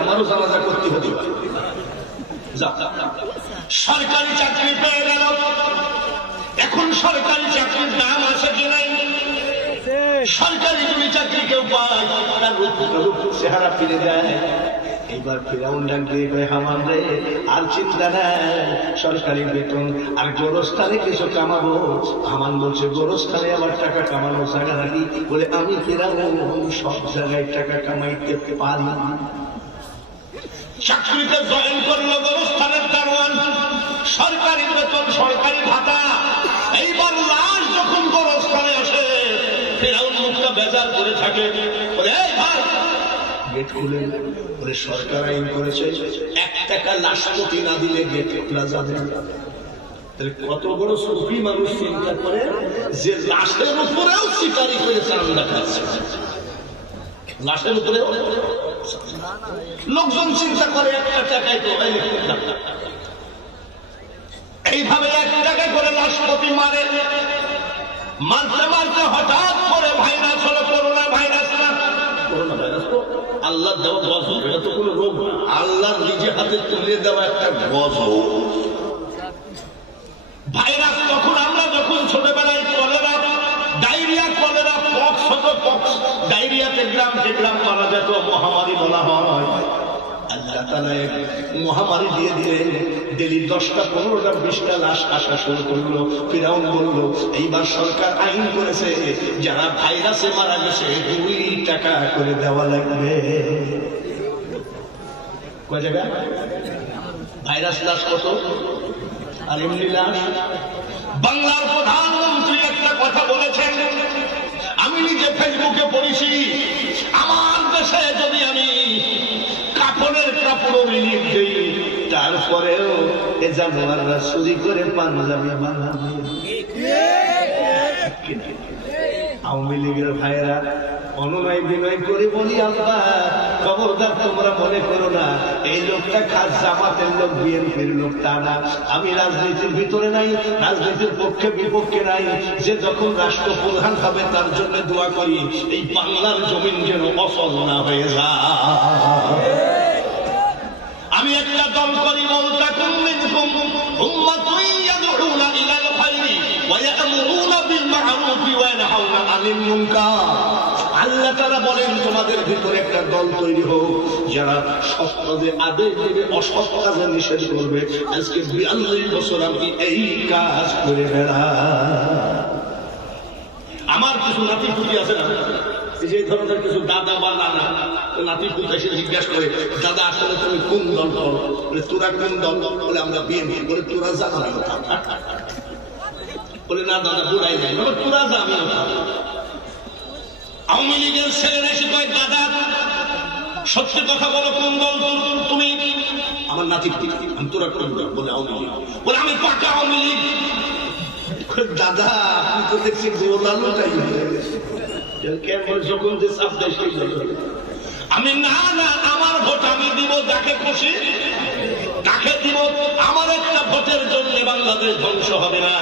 আমারও জানাজা করতে হতে পারে। সরকারি চাকরি পেয়ে গেল, এখন সরকারি চাকরির দাম আছে কি নাই? সরকারি যদি চাকরি কেউ পায় তার রূপ চেহারা ফিরে দেয়। এইবার ফিরাউন ডাক দিয়ে কয় হামান রে আর চিন্তা নাই, সরকারি বেতন আর গোরস্থানে কিছু কামাবো। হামান বলছে গোরস্থানে আবার টাকা কামানো জায়গা নাকি? বলে আমি ফিরাউন সব জায়গায় টাকা কামাইতে পারি। চাকরিতে জয়েন করলো গোরস্থানের দারোয়ান, সরকারি বেতন সরকারি ভাতা। এইবার লাশ যখন গোরস্থানে আসে ফিরাউন মুখটা বেজার করে থাকে, বলে এই ভাই গেট খুলে। বলে সরকার আইন করেছে 1 টাকা লাশপতি না দিলে গেট খোলা যাবে না। কত বড় সুফি মানুষ চিন্তা করে যে লাশের উপরেও শিকারি করে চান্দা খাচ্ছে, লাশের উপরেও লোকজন চিন্তা করে 1 টাকায় তো এইভাবে 1 টাকা করে লাশপতি মারে। মারতে মারতে হঠাৎ করে ভাইরাস হলো, করোনা ভাইরাস। না করোনা ভাইরাস তো আল্লাহ দেওয়া গজব, এটা তো কোনো রোগ, আল্লাহ নিজে হাতে তুলে দেওয়া একটা গজব ভাইরাস। তখন আমরা যখন ছোটবেলায় কলেরা, ডায়রিয়া, কলেরা, পক্স হতো, পক্স ডায়রিয়াতে গ্রামকে গ্রাম মারা যেত, মহামারী বলা হয়। আল্লাহ তাআলা মহামারী দিয়ে দিলেন, ডেলি 10টা 15টা 20টা লাশ আসা শুরু করলো। ফিরাউন বলল এইবার সরকার আইন করেছে যারা ভাইরাসে মারা গেছে 2 টাকা করে দেওয়া লাগবে। কয় জায়গা ভাইরাস লাশ কত আর এমনি লাশ? বাংলার প্রধানমন্ত্রী একটা কথা বলেছেন, আমি নিজে ফেসবুকে পড়েছি, আমার দেশে যদি আমি কাপড়ের কাপড়ও রিলিফ দিই তারপরেও এ জানোয়াররা চুরি করে পাঞ্জাবি বানাবে। আওয়ামী লীগের ভাইয়েরা অনুনয় বিনয় করে বলি, আব্বা খবরদার তোমরা মনে করো না এই লোকটা খাস জামাতের লোক, বিএনপির লোক, তা না। আমি রাজনীতির ভিতরে নাই, রাজনীতির পক্ষে বিপক্ষে নাই। যে যখন রাষ্ট্রপ্রধান হবে তার জন্য দোয়া করি এই বাংলার জমিন যেন অচল না হয়ে যায়। আমি একটা দল করি, ওয়ালতাকুম মিনকুম উম্মাতুন ইয়াদউনা ইলাল খায়রি ওয়া ইয়া'মুরুনা বিল মা'রুফি ওয়া ইয়ানহাউনা আনিল মুনকার। আল্লাহ তাআলা বলেন তোমাদের ভিতরে একটা দল তৈরি হোক যারা সৎ কাজে আদেশ দেবে, অসৎ কাজে নিষেধ করবে। আজকে 42 বছর আমি এই কাজ করে বেড়াই। আমার কিছু নাতি পুতি আছে না, যে ধরনের কিছু দাদা বা নানা নাতি পুতি এসে জিজ্ঞাসা করে দাদা আসলে তুমি কোন দল করো? বলে তোরা কোন দল? বলে আমরা বিএনপি। বলে তোরা যা, আমি বলে না দাদা বুড়াই নাই, তোরা যা, আমি আওয়ামী লীগের ছেলেরা এসে কয় দাদা সত্যি কথা বলো কোন দল তুমি? আমার নাতি আমি তোরা কোন দল? বলে আওয়ামী লীগ। বলে আমি পাকা আওয়ামী লীগ। দাদা আপনি তো দেখছি গোলালুটাই যখন যে চাপ দেয় সেই দল। আমি না না, আমার ভোট আমি দিব যাকে খুশি তাকে দিব, আমার একটা ভোটের জন্য বাংলাদেশ ধ্বংস হবে না।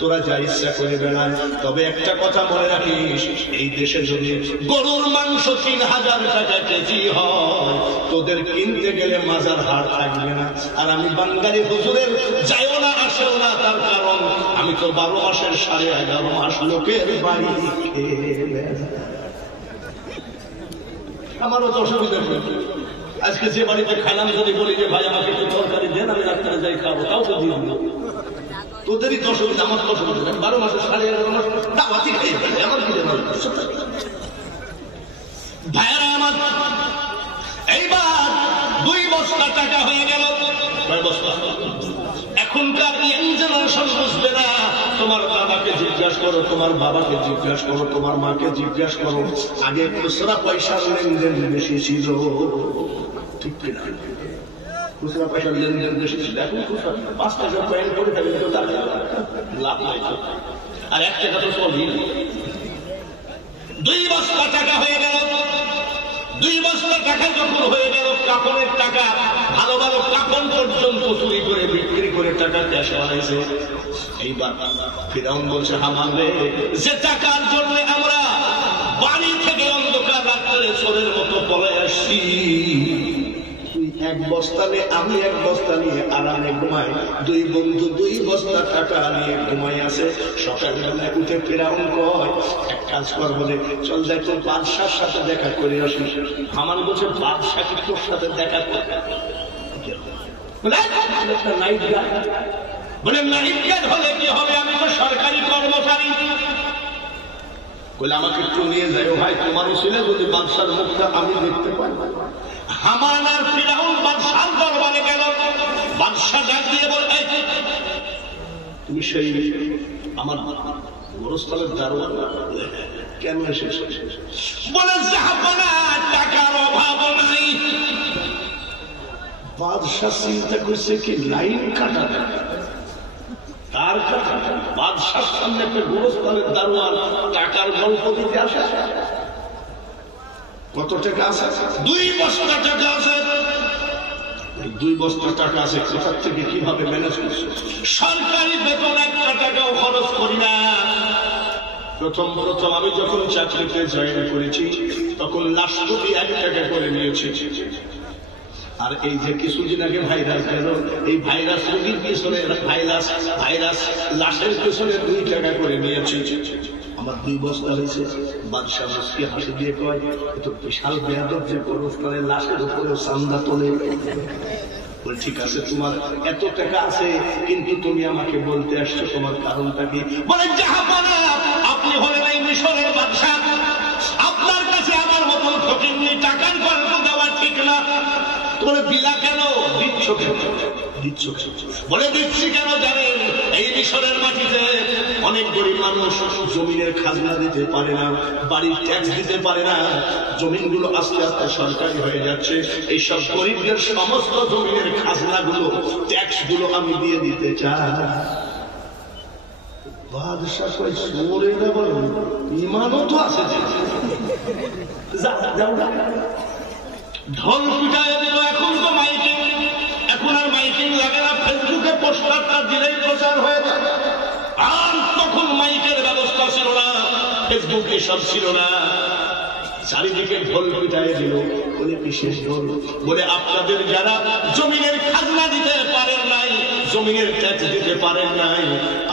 তোরা যা ইচ্ছা করে বেড়ায়, তবে একটা কথা মনে রাখিস, এই দেশে যদি গরুর মাংস 3000 টাকা কেজি হয় তোদের কিনতে গেলে মাজার হাট থাকবে না। আর আমি বাঙালি হুজুরের যাইও না আসেও না, তার কারণ আমি তো 12 মাসের 11.5 মাস লোকের বাড়ি খেয়ে, আমারও তো অসুবিধা নেই। আজকে যে বাড়িতে খাইলাম যদি বলি যে ভাই আমাকে একটু তরকারি দেন, আমি রাত্রে যাই খাবো, কাউকে দিয়ে দিল। তোদেরই তো অসুবিধা, আমার তো অসুবিধা। 12 মাসে 11.5 মাস দাওয়াতি খেয়ে ফেলে, আমার কি জানা ভাইয়েরা আমার। এইবার 2 বস্তা টাকা হয়ে গেল। এখনকার ইয়াং জেনারেশন বুঝবে না। তোমার দাদাকে জিজ্ঞাসা করো, তোমার বাবাকে জিজ্ঞাসা করো, তোমার মাকে জিজ্ঞাসা করো, আগে খুচরা পয়সার লেনদেন বেশি ছিল, ঠিক কিনা? খুচরা পয়সার লেনদেন বেশি ছিল। এখন 5 টাকা পয়েন্ট করে ফেলে লাভ নাই। আর 1 টাকা তো চলি। 2 বস্তা টাকা হয়ে গেল। 2 বস্তা টাকা যখন হয়ে গেল, কাপড়ের টাকা, ভালো ভালো কাপড় পর্যন্ত চুরি করে বিক্রি করে টাকা ক্যাশ বানাইছে। এইবার ফিরাউন বলছে হামান রে, যে টাকার জন্য আমরা বাড়ি থেকে অন্ধকার রাত্রে চোরের মতো পলায় আসছি, তুই এক বস্তা নিয়ে, আমি এক বস্তা নিয়ে আরামে ঘুমাই, দুই বন্ধু 2 বস্তা টাকা নিয়ে ঘুমাই আছে। সকালবেলা উঠে ফেরাউন কয়, এক কাজ কর, বলে চল যাই তোর বাদশার সাথে দেখা করে আসি। আমার বলছে বাদশা কি তোর সাথে দেখা করে? নাইট গার্ড বলে, নাইট গার্ড হলে কি হবে, আমি তো সরকারি কর্মচারী। বলে আমাকে একটু নিয়ে যাই ভাই, তোমার ছেলে যদি বাদশার মুখটা আমি দেখতে পাই। হামান আর ফিরাউন বাদশার দরবারে গেল। বাদশা ডাক দিয়ে বলে, তুমি সেই আমার গোরস্থানের দারোয়ান? কেন এসেছ? বলে জাহাপনা, টাকার অভাব নাই। বাদশা চিন্তা করছে কি লাইন কাটা তার কথা। বাদশার সামনে একটা গোরস্থানের দারোয়ান টাকার গল্প দিতে আসে। কত টাকা আছে? 2 বস্তা টাকা আছে। 2 বস্তা টাকা আছে, কোথার থেকে কিভাবে ম্যানেজ করছে? সরকারি বেতন 1 টাকাও খরচ করি না। প্রথম আমি যখন চাকরিতে জয়েন করেছি তখন লাস্ট প্রতি 1 টাকা করে নিয়েছি। আর এই যে কিছুদিন আগে ভাইরাস গেল, এই ভাইরাস রোগীর পিছনে ভাইরাস লাশের পিছনে 2 টাকা করে নিয়েছি। আমার 2 বস্তা হয়েছে। বাদশাহ মুস্কি হাসি দিয়ে কয়, তো বিশাল বেয়াদব যে গোরস্থানের লাশের উপরে চান্দা তোলে। বলে ঠিক আছে, তোমার এত টাকা আছে, কিন্তু তুমি আমাকে বলতে আসছো তোমার কারণটা কি? বলে জাহাপনা, আপনি হলেন এই মিশরের বাদশাহ, আপনার কাছে আমার মতন ফকিন্নি টাকার গল্প দেওয়া ঠিক না। বলে বিলা কেন দিচ্ছ? বলে দিচ্ছি কেন জানেন? এই মিশরের মাটিতে অনেক গরিব মানুষ জমিনের খাজনা দিতে পারে না, বাড়ির ট্যাক্স দিতে পারে না। জমিনগুলো আস্তে আস্তে সরকারি হয়ে যাচ্ছে। এই সব গরিবদের সমস্ত জমিনের খাজনাগুলো, ট্যাক্স গুলো আমি দিয়ে দিতে চাই। বাদশা কই সরে না, বল ইমানও তো আছে। ঢোল পিটায় দিল। এখন তো মাইকিং, এখন আর মাইকিং লাগে না, ফেসবুকে পোস্টারটা দিলেই প্রচার হয়ে যায়। আর তখন মাইকের ব্যবস্থা ছিল না, ফেসবুকে সব ছিল না, চারিদিকে ঢোল পিটায় দিল। বলে বিশেষ ঢোল, বলে আপনাদের যারা জমিনের খাজনা দিতে পারেন নাই, জমিনের ট্যাক্স দিতে পারেন নাই,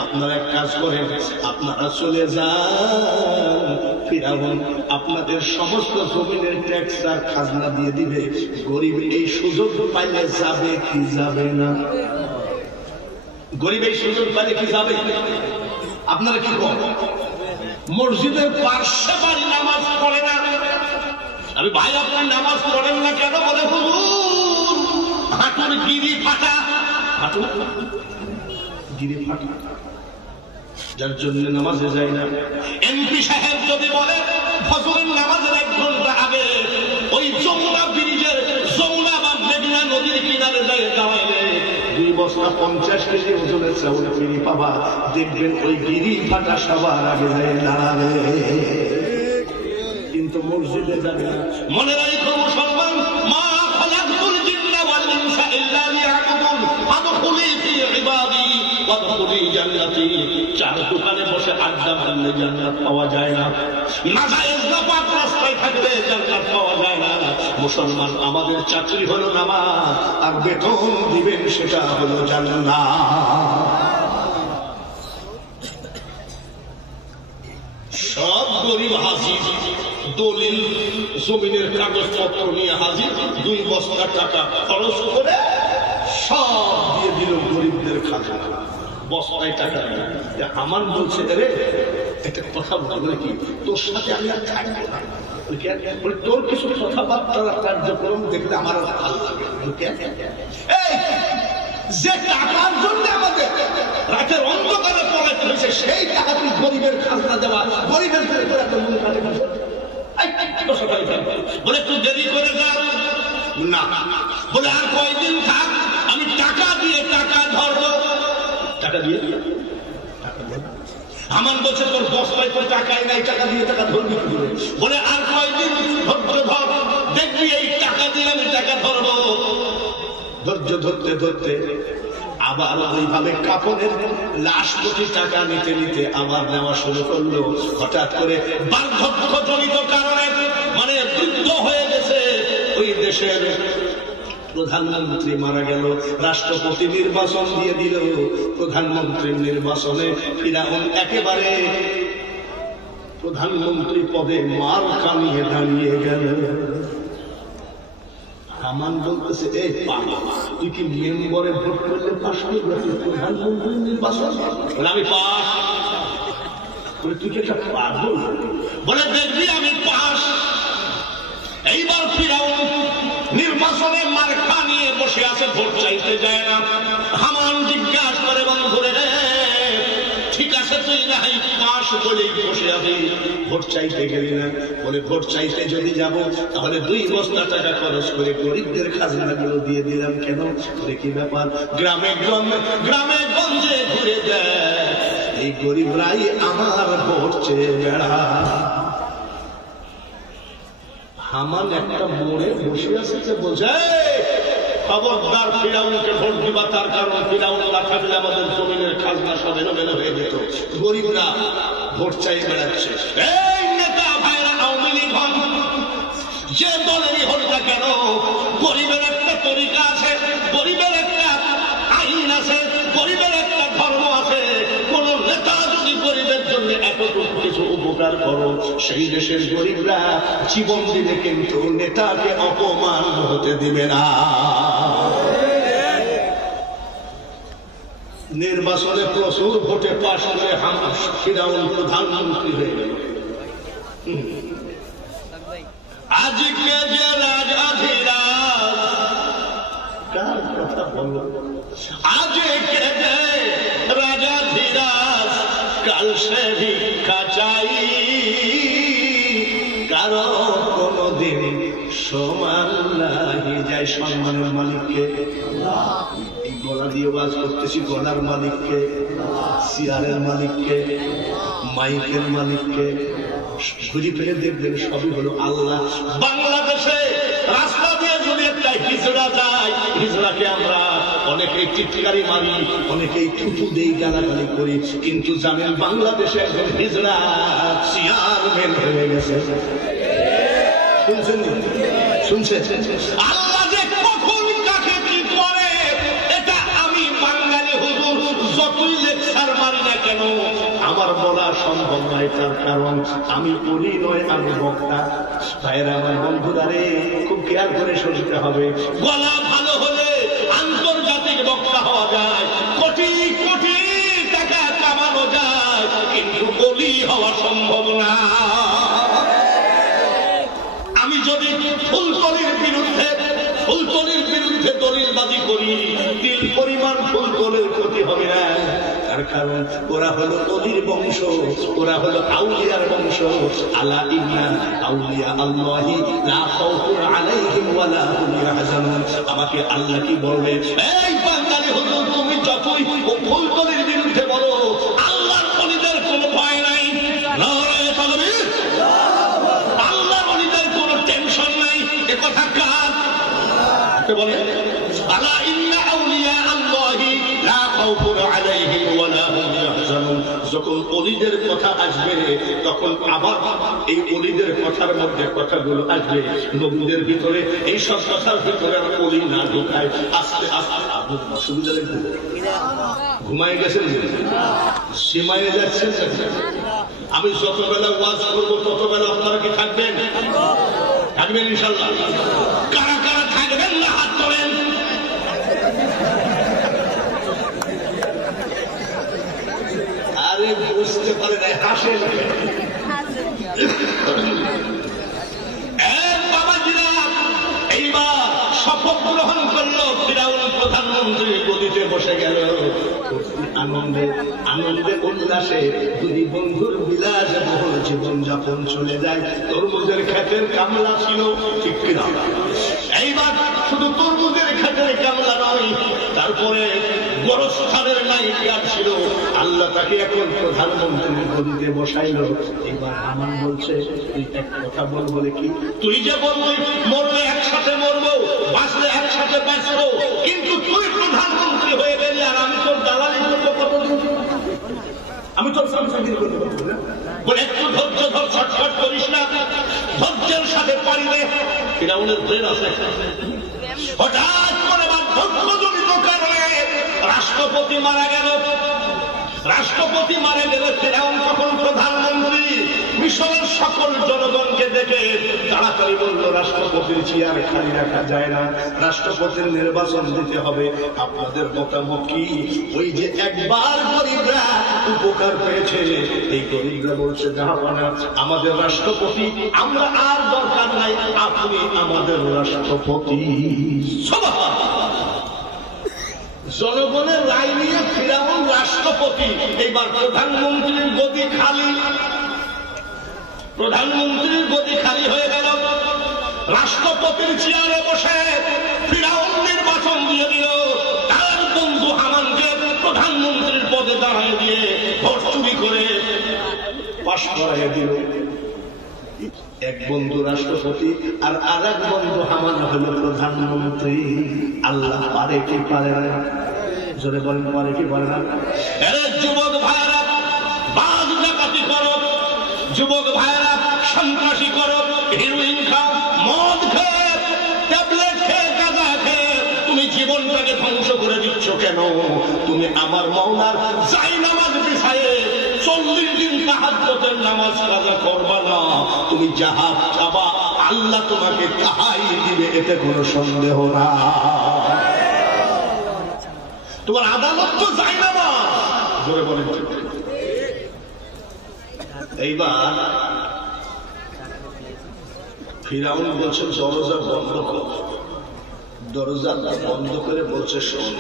আপনারা এক কাজ করেন, আপনারা চলে যান। ফিরাউন আপনাদের সমস্ত জমিনের ট্যাক্স আর খাজনা দিয়ে দিবে। গরিব এই সুযোগ পাইলে যাবে কি যাবে না? গরিব এই সুযোগ পাইলে কি যাবে? আপনারা কি করেন? মসজিদের পার্শ্বে বাড়ি নামাজ পড়ে না। আমি ভাই আপনি নামাজ পড়েন না কেন? বলে হুজুর হাঁটুর গিরি ফাটা। হাঁটুর গিরি ফাটা, যার জন্য নামাজে যায় না। এমপি সাহেব যদি বলে ফজরের নামাজের 1 ঘন্টা আগে ওই যমুনা ব্রিজের, যমুনা বা মেঘনা নদীর কিনারে যায় দাঁড়াইলে 2 বস্তা 50 কেজি ওজনের চাউল ফিরি পাবা, দেখবেন ওই গিরি ফাটা সবার আগে যায় দাঁড়াবে, কিন্তু মসজিদে যাবে না। মনে রাখো মুসলমান, মা খালাকতুল জিন্না ওয়াল ইনসা ইল্লা লিয়াবুদুন ফাদখুলি ফি ইবাদি ওয়াদখুলি জান্নাতি। 4 দোকানে বসে আড্ডা মারলে জান্নাত পাওয়া যায় না, নাজায়েজ নাপাক রাস্তায় থাকলে জান্নাত পাওয়া যায় না। মুসলমান, আমাদের চাকরি হলো নামাজ, আর বেতন দিবেন সেটা হলো জান্নাত। সব গরিব হাজির, দলিল জমিনের কাগজপত্র নিয়ে হাজির, 2 বস্তা টাকা খরচ করে সব দিয়ে দিল গরিবদের খাজনা। বস্তায় টাকা নেই। আমার বলছে, রে একটা কথা বলে কি, তোর সাথে আমি আর থাকবো না। তোর কিছু কথাবার্তার কার্যক্রম দেখলে আমার ভালো লাগে। যে টাকার জন্য আমাদের রাতের অন্ধকারে পড়াতে হয়েছে, সেই টাকা তুই গরিবের খাজনা দেওয়া, গরিবের বলে তুই দেরি করে যা না। বলে আর কয়দিন থাক, আমি টাকা দিয়ে টাকা ধরবো। টাকা দিয়ে আমার বলছে তোর বস্তায় তোর টাকাই নাই, টাকা দিয়ে টাকা ধরবি কি করে? বলে আর কয়দিন ধৈর্য ধর, দেখবি এই টাকা দিয়ে আমি টাকা ধরবো। ধৈর্য ধরতে ধরতে আবার ওইভাবে কাপড়ের লাশ কোটি টাকা নিতে নিতে আবার নেওয়া শুরু করলো। হঠাৎ করে বার্ধক্যজনিত কারণে, মানে বৃদ্ধ হয়ে গেছে ওই দেশের প্রধানমন্ত্রী মারা গেল, রাষ্ট্রপতি নির্বাচন দিয়ে দিল। প্রধানমন্ত্রীর নির্বাচনে ফিরাউন একেবারে প্রধানমন্ত্রী পদে মার কামিয়ে দাঁড়িয়ে গেল। হামান বলতেছে, এই পাগল, তুই কি মেম্বরে ভোট করলে পাস করবে? প্রধানমন্ত্রী নির্বাচন আমি পাস। তুই কি একটা পাগল? বলে দেখবি আমি পাস। এইবার ফিরাউন নির্বাচনে মার্কা নিয়ে বসে আছে, ভোট চাইতে যায় না। হামান জিজ্ঞাসা করে, বন্ধুরে ঠিক আছে তুই না পাস বলেই বসে আছি, ভোট চাইতে গেলি না? বলে ভোট চাইতে যদি যাব তাহলে 2 বস্তা টাকা খরচ করে গরিবদের খাজনাগুলো দিয়ে দিলাম কেন? বলে কি ব্যাপার? গ্রামে গঞ্জে ঘুরে দেয়, এই গরিবরাই আমার ভোট চেয়ে বেড়া। হামান একটা মোড়ে বসে আছে, বলছে খবরদার ফিরাউনকে ভোট দিবা, তার কারণ ফিরাউন না থাকলে আমাদের জমিনের খাজনা সব এলোমেলো হয়ে যেত। গরিবরা ভোট চাই বেড়াচ্ছে। এই নেতা ভাইরা আওয়ামী লীগ হন, যে দলেরই হোক না কেন, গরিবের একটা তরিকা আছে, গরিবের একটা আইন আছে, গরিবের একটা ধর্ম আছে। কোন নেতা যদি গরিবের জন্য এতটুকু কিছু উপকার করো, সেই দেশের গরিবরা জীবন দিলে কিন্তু নেতাকে অপমান হতে দিবে না। নির্বাচনে প্রচুর ভোটে পাশ করে ফিরাউন প্রধানমন্ত্রী হয়ে গেল। আজকে যে রাজাধিরাজ, কার কথা বলল? আজকে যে রাজাধিরাজ, কাল সে ভিক্ষা চাই, কারো কোনদিন সমান নাহি যায়। সম্মানের মালিককে, এই গলা দিয়ে ওয়াজ করতেছি, গলার মালিককে, চেয়ারের মালিককে, মাইকের মালিককে ঘুরি ফিরে দেখবেন সবই হলো আল্লাহ। বাংলাদেশে রাস্তা দিয়ে যদি একটা হিজড়া যায়, হিজড়াকে আমরা অনেকেই চিৎকারি মারি, অনেকেই চুপু দেই, গালাগালি করি, কিন্তু জানেন বাংলাদেশে একজন হিজড়া চেয়ারম্যান হয়ে গেছে। শুনছেন? আল্লাহ যে কখন কাকে কি করে, এটা আমি বাঙালি হুজুর যতই লেকচার মারি না কেন আমার বলা সম্ভব নয়। তার কারণ আমি বলি নয়, আমি বক্তা। ভাইয়েরা আমার, বন্ধুরা রে, খুব খেয়াল করে শুনতে হবে। গলা ভালো হলে আন্তর্জাতিক বক্তা হওয়া যায়, কোটি কোটি টাকা কামানো যায়, কিন্তু বলি হওয়া সম্ভব না। আমি যদি ফুলতলির বিরুদ্ধে দলিলবাজি করি, 3 পরিমাণ ফুলতলের ক্ষতি হবে না। তার কারণ ওরা হলো অলির বংশ, ওরা হলো আউলিয়ার বংশ। আলা ইন্না আউলিয়া আল্লাহি লা খাউফুন আলাইহিম ওয়া লা হুম ইয়াহজানুন। আমাকে আল্লাহ কি বলবে? এই বাঙালি হুজুর, তুমি যতই ফুলতলির বিরুদ্ধে বলো, আল্লাহর অলিদের কোনো ভয় নাই। নারায়ে তাকবীর। আল্লাহর অলিদের কোনো টেনশন নাই। এ কথা কার বলে? আলা ইন্না আউলিয়া আল্লাহি লা খাউফুন আলাইহিম ওয়া লা হুম ইয়াহজানুন। যখন ওলিদের কথা আসবে, তখন আবার এই ওলিদের কথার মধ্যে কথাগুলো আসবে নবীদের ভিতরে। এই সব কথার ভিতরে ওলি না ঢোকায়, আস্তে আস্তে অসুবিধা দেখবে। ঘুমায় গেছেন, সীমায় যাচ্ছেন। আমি যত বেলা ওয়াজ করবো তত বেলা আপনারা কি থাকবেন? থাকবেন ইনশাল্লাহ। কারা কারা থাকবেন না হাত তোলেন। আরে বুঝতে পারে না, হাসেন। বাবাজিরা, এইবার শপথ গ্রহণ করলো, ফিরাউন প্রধানমন্ত্রীর গদিতে বসে গেল। আনন্দে উল্লাসে 2 বন্ধুর বিলাসে বহুল জীবন যাপন চলে যায়। তরমুজের ক্ষেতের কামলা ছিল, ঠিক কিনা? এইবার শুধু তরমুজের ক্ষেতের কামলা নয়, তারপরে গোরস্থানের নায়িকা ছিল। আল্লাহ তাকে এখন প্রধানমন্ত্রীর গদিতে বসাইল। এবার হামান বলছে, তুই এক কথা বল। বলে কি? তুই যে বলবি মরলে একসাথে মরবো, বাঁচলে একসাথে বাঁচবো, কিন্তু তুই প্রধানমন্ত্রী হয়ে গেলি আর আমি তোর দালালি করবো কতদিন? আমি তোর সংসার করতে পারবো না। বলে একটু ধৈর্য ধর, ছটফট করিস না, ধৈর্যের সাথে পারিলে। ফিরাউনের ব্রেন আছে, হঠাৎ করে বার্ধক্যজনিত কারণে রাষ্ট্রপতি মারা গেল। রাষ্ট্রপতি মারা গেলে ফিরআউন তখন প্রধানমন্ত্রী মিশরের সকল জনগণকে দেখে তাড়াতাড়ি বলল, রাষ্ট্রপতির চেয়ার খালি রাখা যায় না, রাষ্ট্রপতির নির্বাচন দিতে হবে। আপনাদের মতামত কি? ওই যে একবার গরিবরা উপকার পেয়েছে, এই গরিবরা বলছে, জাহাপানা আমাদের রাষ্ট্রপতি, আমরা আর দরকার নাই, আপনি আমাদের রাষ্ট্রপতি। জনগণের রায় নিয়ে ফিরআউন রাষ্ট্রপতি, এইবার প্রধানমন্ত্রীর গদি খালি। প্রধানমন্ত্রীর গদি খালি হয়ে গেল। রাষ্ট্রপতির চেয়ারে বসে ফিরআউন নির্বাচন দিয়ে দিল। তার বন্ধু হামানকে প্রধানমন্ত্রীর পদে দাঁড়িয়ে দিয়ে ভোট চুরি করে পাশ করাইয়ে দিল। এক বন্ধু রাষ্ট্রপতি আর আর এক বন্ধু হামান হল প্রধানমন্ত্রী। আল্লাহ পারে কি পারে না? জোরে বলেন, পারে কি পারে না? যুবক ভাইরা বাজ ডাকাতি করো, যুবক ভাইরা সন্ত্রাসী করো, হিরোইন খাও, মদ খেয়ে, ট্যাবলেট খেয়ে, গাঁজা খেয়ে তুমি জীবনটাকে ধ্বংস করে দিচ্ছ কেন? তুমি আমার মাওলার জায়নামাজ বিছায়ে 40 দিন তাহাজ্জুদের নামাজ কাজা করবা না, তুমি জাহাজ খাবা, আল্লাহ তোমাকে কাহাই দিবে, এতে কোনো সন্দেহ না। তোমার আদালত তো জায়নামাজ। জোরে বলেন। এইবার ফিরআউন বলছে, দরজা বন্ধ কর। দরজা বন্ধ করে বলছে, শোন,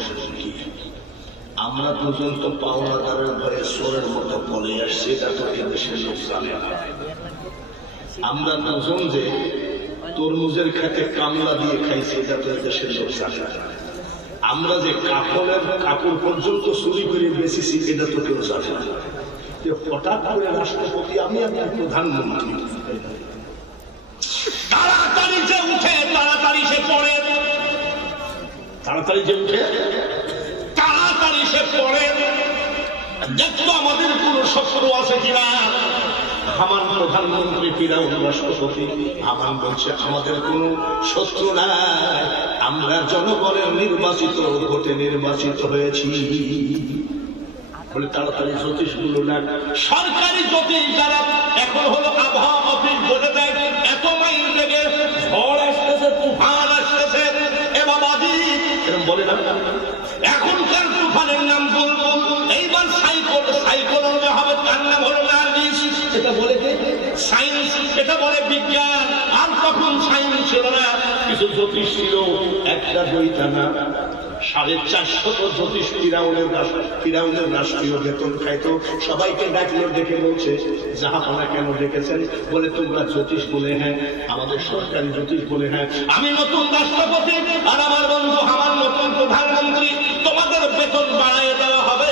আমরা দুজন তো পাওনাদারের ভয়ে চোরের মতো বলে আসছি, এটা তো এদেশের লোক জানে না। আমরা দুজন যে তরমুজের খেতে কামলা দিয়ে খাইছি, এটা তো এদেশের লোক জানে না। আমরা যে কাপড়ের কাপড় পর্যন্ত চুরি করে বেঁচেছি, এটা তো কেউ জানে না। হঠাৎ করে রাষ্ট্রপতি, আমি আপনার প্রধানমন্ত্রী, তাড়াতাড়ি যে উঠে তাড়াতাড়ি সে পড়ে, তাড়াতাড়ি যে উঠে তাড়াতাড়ি সে পড়ে, দেখতো আমাদের কোন শত্রু আছে কিনা। হামান প্রধানমন্ত্রী, ফিরআউন রাষ্ট্রপতি। হামান বলছে, আমাদের কোন শত্রু নাই, আমরা জনগণের নির্বাচিত, ভোটে নির্বাচিত হয়েছি। বলে তাড়াতাড়ি জ্যোতিষগুলো না, সরকারি জ্যোতিষ যারা এখন হলো আবহাওয়া অফিস বলে দেয়, এত মাইল থেকে ঝড় আসতেছে, তুফান আসতেছে, এ বাবাজি এরকম বলে না। এখনকার তুফানের নাম বুলবুল, এইবার সাইক্লোন, সাইক্লোন হবে, তার নাম হলো নার্গিস। এটা বলে সায়েন্স, এটা বলে বিজ্ঞান। আর তখন সায়েন্স ছিল না, কিছু জ্যোতিষ ছিল, একটা দুইটা না, 450 জ্যোতিষ ফিরআউনের রাষ্ট্রীয় বেতন খাইতো। সবাইকে ডাকলো, ডেকে বলছে, জাহাপানা কেন ডেকেছেন? বলে, তোমরা জ্যোতিষ বলে? হ্যাঁ। আমাদের সরকারি জ্যোতিষ বলে? হ্যাঁ। আমি নতুন রাষ্ট্রপতি আর আমার বন্ধু আমার নতুন প্রধানমন্ত্রী, তোমাদের বেতন বাড়াইয়ে দেওয়া হবে।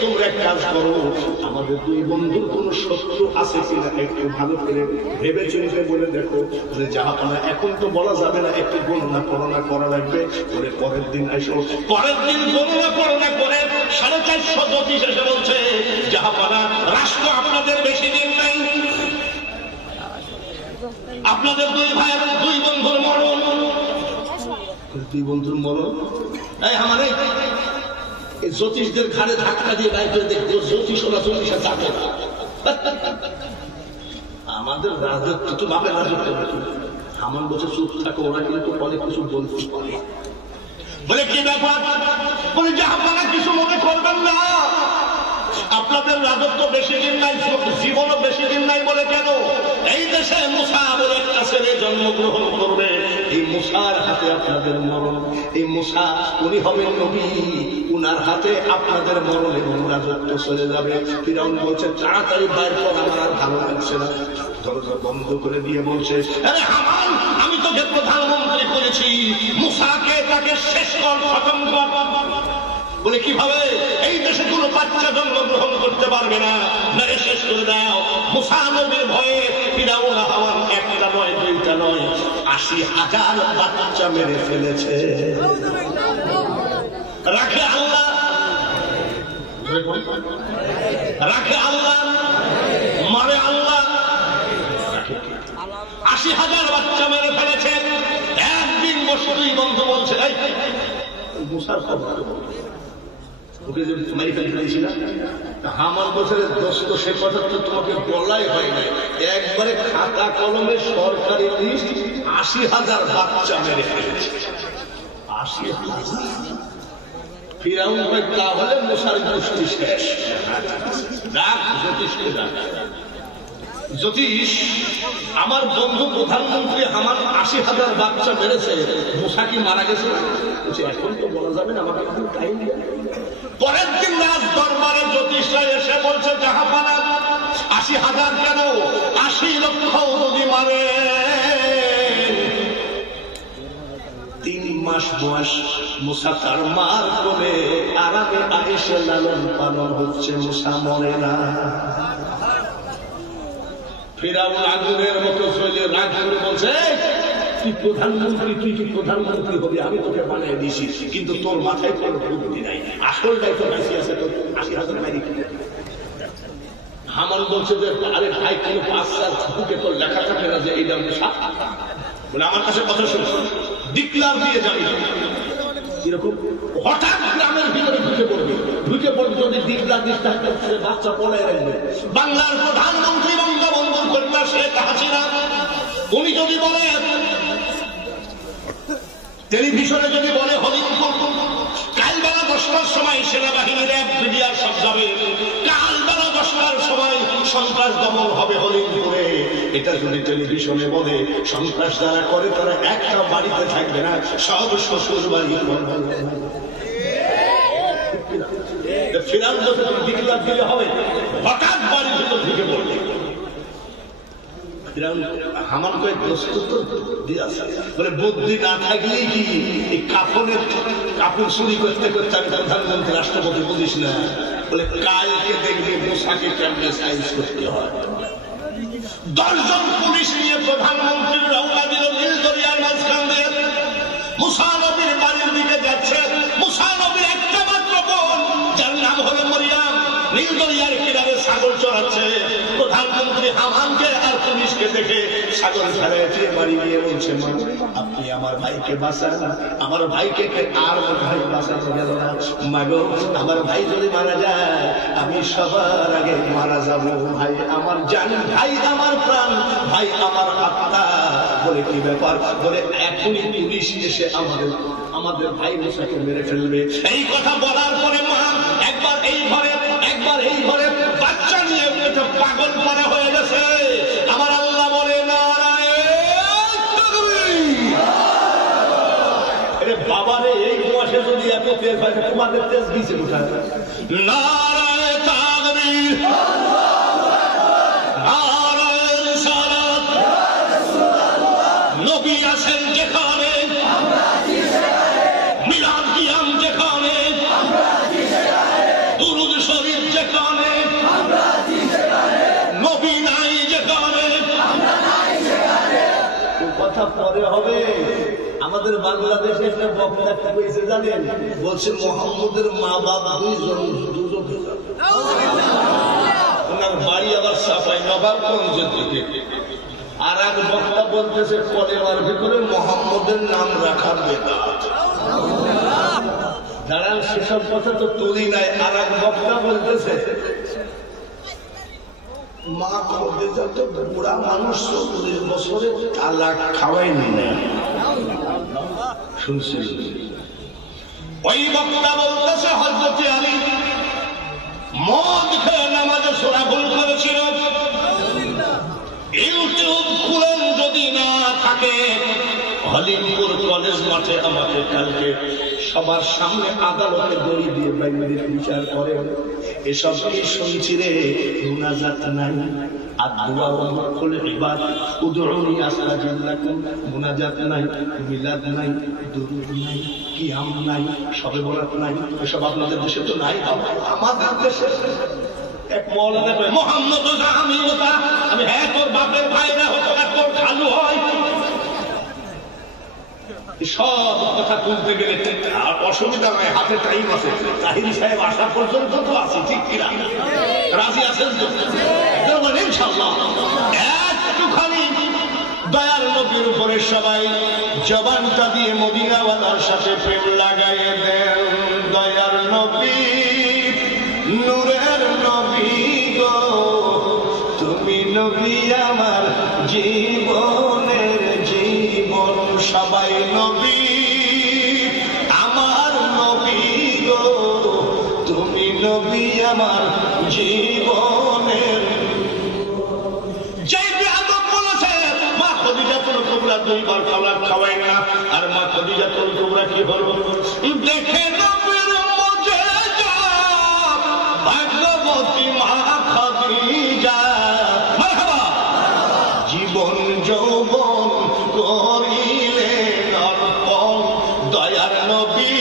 তোমরা এক কাজ করো, আমাদের দুই বন্ধুর কোন শত্রু আছে কিনা একটু ভালো করে ভেবে চিন্তে বলে দেখো। যে জাহাপানা এখন তো বলা যাবে না, একটু গণনা করা লাগবে। বলে পরের দিন আসো। পরের দিন গণনা করে 450 জ্যোতিষ এসে বলছে, জাহাপানা রাষ্ট্র আপনাদের বেশি দিন নাই, আপনাদের দুই ভাইয়ের, দুই বন্ধুর মরণ। দুই বন্ধুর মরণ? এই আমার এই জ্যোতিষদের ঘাড়ে ধাক্কা দিয়ে গায়ে করে দেখবো, জ্যোতিষ ওরা জ্যোতিষা চাপে না। আমাদের রাজত্ব তো বাপের রাজত্ব। আমার বছর চুপ থাকে, ওরা কিন্তু অনেক কিছু বলতে পারে। বলে কি ব্যাপার? বলে জাহাপানা কিছু মনে করবেন না, আপনাদের রাজত্ব বেশি দিন নাই, জীবনও বেশি দিন নাই। বলে কেন? এই দেশে মুসা বলে একটা ছেলে জন্মগ্রহণ করবে, এই মুসার হাতে আপনাদের মরণ। এই মুসা উনি হবেন নবী, উনার হাতে আপনাদের মরণ এবং রাজত্ব চলে যাবে। ফিরআউন বলছে, তাড়াতাড়ি বাইর কর, আমার আর ভালো লাগছে না। দরজা বন্ধ করে দিয়ে বলছে, আরে হামান, আমি তোকে প্রধানমন্ত্রী করেছি, মুসাকে তাকে শেষ কর, খতম কর। বলে কিভাবে? এই দেশে কোন বাচ্চা জন্মগ্রহণ করতে পারবে না, মেরে শেষ করে দাও। মুসা নবীর ভয়ে ফিরআউন হামান একটা নয়, দুইটা নয়, 80,000 বাচ্চা মেরে ফেলেছে। রাখে আল্লাহ, রাখে আল্লাহ, মারে আল্লাহ। 80,000 বাচ্চা মেরে ফেলেছে। একদিন বস্তুই বন্ধু বলছে মুসার খবর ওকে যে মারি ফেলে ফেলেছিলাম হামান বছরের দোস্ত সে কথা তো তোমাকে বলাই হয় না একবারে খাতা কলমে সরকারি লিস্ট ৮০,০০০ বাচ্চা মেরে ফেলেছে ৮০,০০০ ফিরাউন তাহলে মুসার গোষ্ঠী শেষ ডাক জ্যোতিষকে ডাক জ্যোতিষ আমার বন্ধু প্রধানমন্ত্রী আমার ৮০,০০০ বাচ্চা মেরেছে মুসা কি মারা গেছে এখন তো বলা যাবে না আমাকে একটু টাইম দেয় পরের দিন রাজ দরবারে জ্যোতিষরা এসে বলছে জাহাপানা ৮০,০০০ কেন ৮০ লক্ষ যদি মারে ৩ মাস বয়স মুসা তার মার কোলে আরামে আয়েশে লালন পালন হচ্ছে মুসা মরে না ফিরাউন আগুনের মতো চলে রাগ করে বলছে তুই প্রধানমন্ত্রী তুই কি প্রধানমন্ত্রী হবি আমি তোকে বানিয়ে দিয়েছি কিন্তু তোর মাথায় কোনো বুদ্ধি নাই আসল দায়িত্ব বেশি আছে তোর ৮০,০০০ মারি হামান বলছে যে আরে ভাই কোনো ৫ বুকে তোর লেখা থাকে না যে এইটা বলে আমার কাছে কথা শুনে ডিক্লার দিয়ে যাবি এরকম হঠাৎ গ্রামের ভিতরে ঢুকে পড়বে যদি ডিক্লার দিস তাহলে বাচ্চা পড়ে রাখবে বাংলার প্রধানমন্ত্রী বঙ্গবন্ধুর কন্যা শেখ হাসিনা উনি যদি বলে টেলিভিশনে যদি বলে হরিণপুর কাল বেলা 10টার সময় সেনাবাহিনীর মিডিয়ার সব যাবে কাল বেলা 10টার সময় সন্ত্রাস দমন হবে হরিণপুরে এটা যদি টেলিভিশনে বলে সন্ত্রাস যারা করে তারা একটা বাড়িতে থাকবে না সব শ্বশুর বাড়ি ফিরাউন যখন ডিক্লার দিলে হবে হঠাৎ বাড়ির ভিতর ঢুকে পড়বে হামান কয়েক দোস্ত দিয়ে আসে বলে বুদ্ধি না থাকলেই কি এই কাপড় চুরি করতে করতে আমি প্রধানমন্ত্রী রাষ্ট্রপতি বলিস না বলে কালকে দেখবে মুসাকে কেমনে সাইজ করতে হয় 10 জন পুলিশ নিয়ে প্রধানমন্ত্রীর রওনা দিল নীল দরিয়ার মাঝখান দিয়ে মুসা নবীর বাড়ির দিকে যাচ্ছে মুসা নবীর একটা মাত্র বোন যার নাম হলো মরিয়াম নীল দরিয়ার কিনারে ছাগল চড়াচ্ছে প্রধানমন্ত্রী হামানকে আর পুলিশকে দেখে ছাগল ফেলে বাড়ি গিয়ে বলছে মা আপনি আমার ভাইকে বাঁচান আমার ভাইকে আর ভাই বাঁচাতে গেল না মাগো আমার ভাই যদি মারা যায় আমি সবার আগে মারা যাব ভাই আমার জান ভাই আমার প্রাণ ভাই আমার আত্মা বলে কি ব্যাপার বলে এখনই পুলিশ এসে আমাদের ভাই মুসাকে মেরে ফেলবে এই কথা বলার পরে মা একবার এই ঘরে একবার এই ঘরে বাচ্চা নিয়ে পাগল পারা হয়ে গেছে আমার আল্লাহ বলে বাবারে এই বয়সে যদি এত তেজ হয় তোমাদের তেজ গিয়েছে কোথায় নারায়ে তাকবীর নারায়ে রিসালাত নবী আছেন যেখানে মিলাদ কিয়াম যেখানে দুরূদ শরীফ যেখানে নবী নাই যেখানে কথা পরে হবে আমাদের বাংলাদেশে একটা বক্তা কি কইছে জানেন বলছে মুহাম্মদের মা বাপ দুজন ওনার বাড়ি আবার সাফাই নবাবগঞ্জের দিকে আর এক বক্তা বলতেছে কলেমার ভিতরে মুহাম্মদের নাম রাখা বেদাত দাঁড়ান সেসব কথা তো তুলি নাই আর এক বক্তা বলতেছে মা খোঁজে যত বুড়া মানুষ 40 বছরে তালাক খাওয়াইনি না শুনছি ওই বক্তা বলতেছে হযরত আলী মদ খেয়ে নামাজে সূরা ভুল করেছিল ইউটিউব খুলেন যদি না থাকে হলিমপুর কলেজ মাঠে আমাকে কালকে সবার সামনে আদালতে দড়ি দিয়ে বাইরে বিচার করে এসব কি শুনছি রে মুনাজাত নাই আদুয়া ওয়া মুকুল ইবাদ উদউনি আস্তাজিব লাকুম মুনাজাত নাই মিলাদ নাই দুরূদ নাই কিয়াম নাই শবে বরাত নাই এসব আপনাদের দেশে তো নাই আমাদের দেশে এক মাওলানা কয় মুহাম্মদ জামি ওটা আমি হ্যাঁ তোর বাপের ভাইরা হতো না তোর খালু হয় সব কথা তুলতে গেলে অসুবিধা নয় হাতে টাইম আছে তাহিরি সাহেব আসা পর্যন্ত তো আছে ঠিক কিনা রাজি আছেন তো ইনশাআল্লাহ একটুখানি দয়ার নবীর উপরে সবাই জবানটা দিয়ে মদিনাওয়ালার সাথে প্রেম লাগাইয়ে দেন। দয়ার নবী, নূরের নবী গো, তুমি নবী আমার জীবনের জীবন। সবাই নবী আমার নবী গো, তুমি নবী আমার জীবনের। যেই বেয়াদব বলেছে মা খদিজাতুল কুবরা দুইবার খাওয়াই না, আর মা খদিজাতুল কুবরা কি হলো? দেখে নবীর মুজিজা ভাগ্যবতী মা খদিজা, মারহাবা, জীবন যৌবন করিলেন অর্পণ। দয়ার নবী,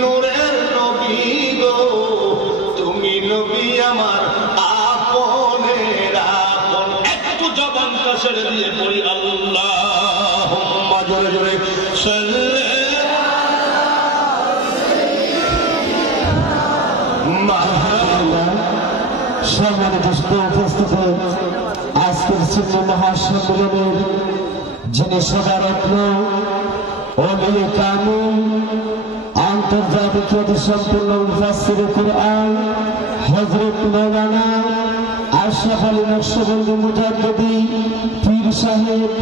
নূরের নবী গো, তুমি নবী আমার আপনের আপন। একটু জবানটা ছেড়ে দিয়ে পড়ি আল্লাহুম্মা, জোরে জোরে সাল্লি সম্মানিত উপস্থিত আজকের সুন্নি মহাসম্মেলনের যিনি সভারত্ন, ওলিয়ে কামিল, আন্তর্জাতিক খ্যাতিসম্পন্ন মুফাসসিরে কুরআন হযরত মাওলানা আশরাফ আলী নকশবন্দি মুজাদ্দিদি পীর সাহেব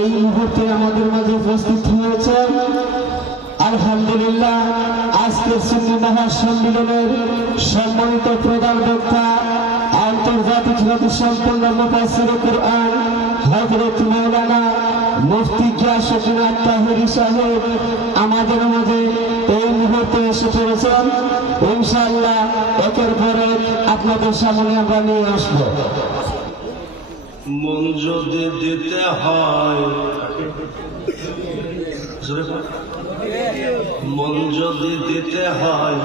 এই মুহূর্তে আমাদের মাঝে উপস্থিত হয়েছেন। আলহামদুলিল্লাহ, আজকের সুন্নি মহাসম্মেলনের সম্মানিত প্রধান বক্তা আন্তর্জাতিক খ্যাতিসম্পন্ন মুফাসসিরে কুরআন হযরত মাওলানা মুফতি গিয়াসউদ্দিন আত-তাহেরি সাহেব আমাদের মাঝে এই মুহূর্তে এসে পড়েছেন। ইনশাআল্লাহ একের পর এক আপনাদের সামনে আমরা নিয়ে আসব। মন যদি দিতে হয়, মন যদি দিতে হয়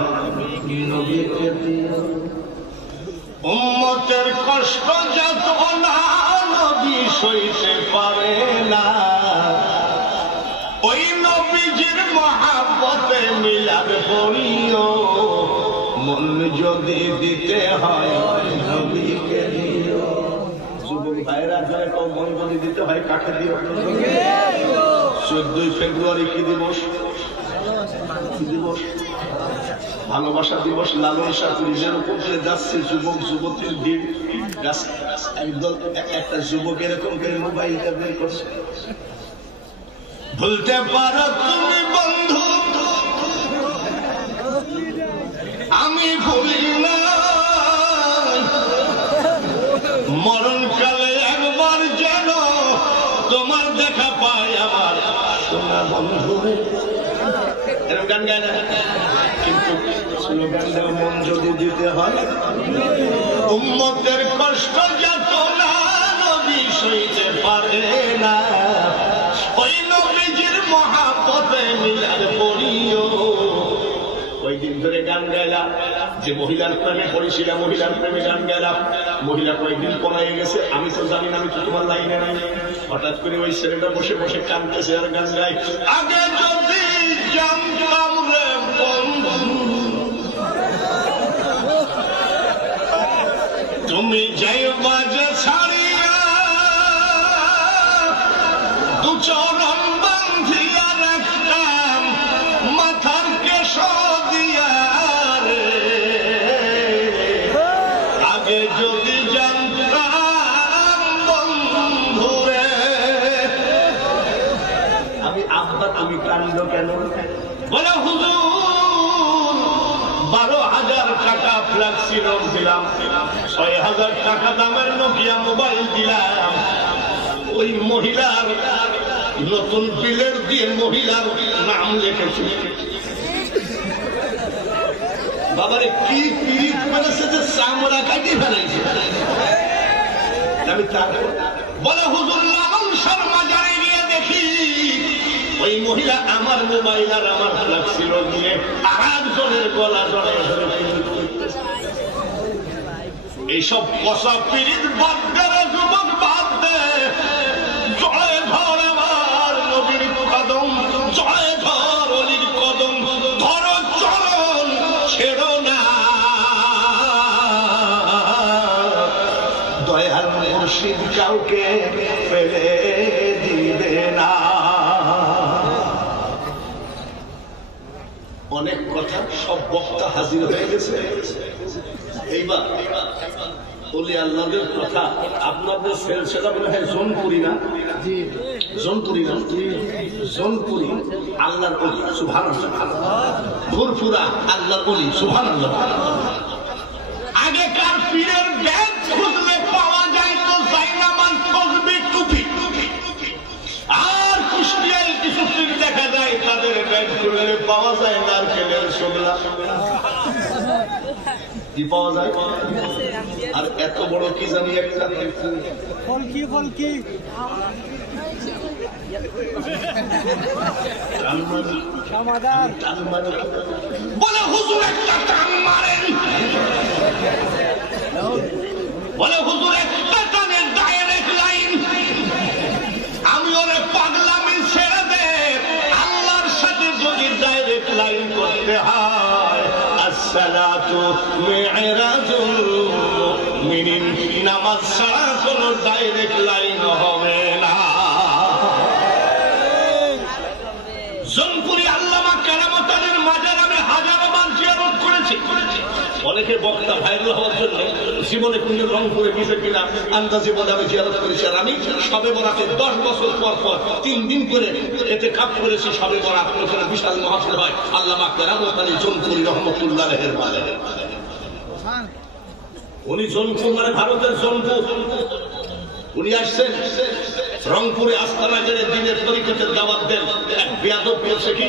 নবীকে দিও। উম্মতের কষ্ট যত না নবী সইতে পারে না, ওই নবীজির মহাব্বতে মিলাদ পড়িও। মন যদি দিতে হয় নবীকে দিও। যুবক ভাইরা যারা কম, মন যদি দিতে হয় কাকে দিও? 14 ফেব্রুয়ারি কি দিবস? কি দিবস? ভালোবাসা দিবস। লালন শাহ পুলিশের উপর দিয়ে যাচ্ছে, যুবক যুবতীর ভিড়। একদল একটা যুবক এরকম করে মোবাইলটা বের করছে। ভুলতে পারো তুমি বন্ধু, আমি ভুলি না। মরণকালে একবার যেন তোমার দেখা পাই আমার সোনা বন্ধু। এরকম গান গায় না, কিন্তু স্লোগানটা মন যদি দিতে হয়। উম্মতের কষ্ট যত না নবী সইতে পারে না, ওই নবীজির মহাব্বতে মিলাদ পড়িও। ওই দিন ধরে গান গাইলাম, যে মহিলার প্রেমে পড়েছিলাম, মহিলার প্রেমে গান গাইলাম। মহিলা কয়েকদিন পলাইয়ে গেছে, আমি তো জানি না, আমি তো তোমার লাইনে নাই। হঠাৎ করে ওই ছেলেটা বসে বসে কাঁদতেছে আর গান গায়, আগে যদি জানতাম রে বন্ধু, তুমি যাই বাজে ছাড়িয়া দু চরণ বান্ধিয়া রাখতাম মাথার কেশ দিয়া রে। আগে যদি জানতাম বন্ধু রে। আমি আব্বা, তুমি কান্দ কেন? বলে হুজুর 12,000 টাকা ফ্ল্যাক্সি রোড দিলাম, 6,000 টাকা দামের নোকিয়া মোবাইল দিলাম। ওই মহিলার নতুন বিলের দিয়ে মহিলার নাম লিখেছি। বাবারে কি পিরিত করেছে যে চামড়া কাটি ফেলাইছে। আমি তারপর বলে হুজুর লালন শর্মা যাই গিয়ে দেখি ওই মহিলা আমার মোবাইল আর আমার ফ্ল্যাক্সি রোড দিয়ে আরেকজনের গলা জড়াই ধরে এইসব কষা পিরিত বাদ করে যুবক বাদ দে। জয় ধর আমার নবীর কদম, জয় ধর অলির কদম, ধর চরণ ছেড়ো না। দয়াল মুর্শিদ কাউকে ফেলে অনেক কথা, সব বক্তা হাজির হয়ে গেছে। এইবার বলি আল্লাহদের কথা, আপনাদের সেলসেলা মনে হয় জোনপুরি না? জোনপুরি না, জোনপুরি আল্লাহর ওলি, সুবহানাল্লাহ। ফুরফুরা আল্লাহর ওলি, সুবহানাল্লাহ। আগেকার পীরের ব্যাগ খুঁজলে পাওয়া যায় তো জায়নামাজ, তসবিহ, টুপি। আর কুষ্টিয়ায় কিছু পীর দেখা যায় তাদের ব্যাগ খুললে পাওয়া যায় নারকেলের শোভলা। কি পাওয়া যায়? আর এত বড় কি জানি একটা ফলকি বলে হুজুর একটা টান মারেন, বলে হুজুর একটা টানের ডাইরেক্ট লাইন। আমি ওরে পাগলামি ছেড়ে দে, আল্লাহর সাথে যদি ডাইরেক্ট লাইন করতে হয়, আসসালাতু মি'রাজুল মুমিনিন, নামাজ ছাড়া কোনো ডাইরেক্ট লাইন হবে না। জোনপুরি আল্লামা কেরামত আলীর মাজার আমি হাজারো বার জিয়ারত করেছি। অনেকে বক্তা ভাইরাল হওয়ার জন্য জীবনে কোনো রংপুরে গেছে কিনা আন্দাজে বলে আমি জিয়ারত করেছি। আর আমি সবে বরাতে 10 বছর পর পর 3 দিন করে এতে কাপ করেছি। সবে বরাত ওখানে বিশাল মাহফিল হয়। আল্লামা কেরামত আলী জোনপুরি রহমতুল্লাহ আলাইহির মাজারে। উনি জোনপুর মানে ভারতের জোনপুর। উনি আসছেন রংপুরে আস্তানা গেলে দিনের তরিকতের দাওয়াত দেন। এক বেয়াদব বলছে কি,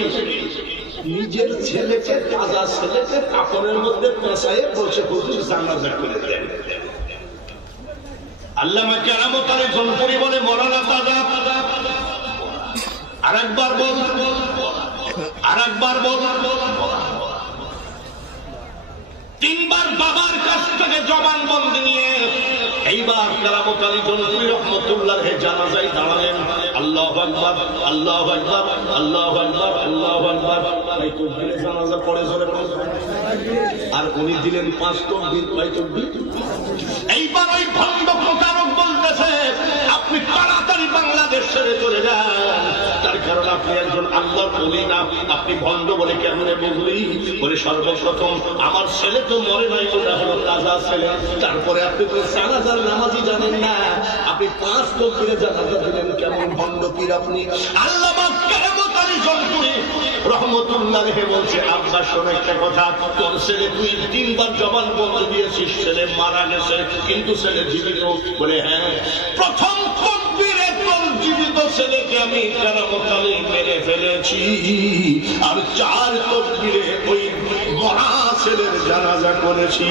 নিজের ছেলেকে, তাজা ছেলেকে কাপড়ের মধ্যে পেঁচায়ে বলছে হুজুর জানাজা করে দেন। আল্লামা কেরামত আলী জোনপুরি বলে মরানা তাজা। আরেকবার বল, আরেকবার বল। 3 বার বাবার কাছ থেকে জবানবন্দি নিয়ে এইবার কেরামত আলী জোনপুরি রহমতুল্লাহ জানাজায় দাঁড়ালেন। আল্লাহু আকবার, আল্লাহু আকবার, আল্লাহু আকবার, আল্লাহু আকবার। এই তাকবীরে জানাজা পড়ে জোরে পড়ে। আর উনি দিলেন 5 তাকবীর, 5 তাকবীর। এইবার ওই ভণ্ড প্রতারক বলতেছে আপনি তাড়াতাড়ি বাংলাদেশ ছেড়ে চলে যান, তার কারণ আপনি একজন আল্লাহর ওলি না। আপনি ভণ্ড বলে কেমনে বুঝলি? বলে সর্বপ্রথম আমার ছেলে তো মরে নাই, ওটা হলো তাজা ছেলে। তারপরে আপনি তো জানাজার নামাজই জানেন না, আপনি 5 তাকবীরে জানাজা দিলেন, কেমন ভণ্ড পীর আপনি? আল্লামা কেরামত আলী জোনপুরি রহমতুল্লাহ আলাইহি বলছে আব্বা শোন একটা কথা, তোর ছেলে তুই 3 বার জবানবন্দি দিয়েছিস, ছেলে মারা গেছে কিন্তু ছেলে জীবিত। বলে হ্যাঁ, প্রথম তাকবীরে তোর জীবিত ছেলেকে আমি কেরামত আলী মেরে ফেলেছি, আর 4 তাকবীরে ওই মরা ছেলের জানাজা করেছি।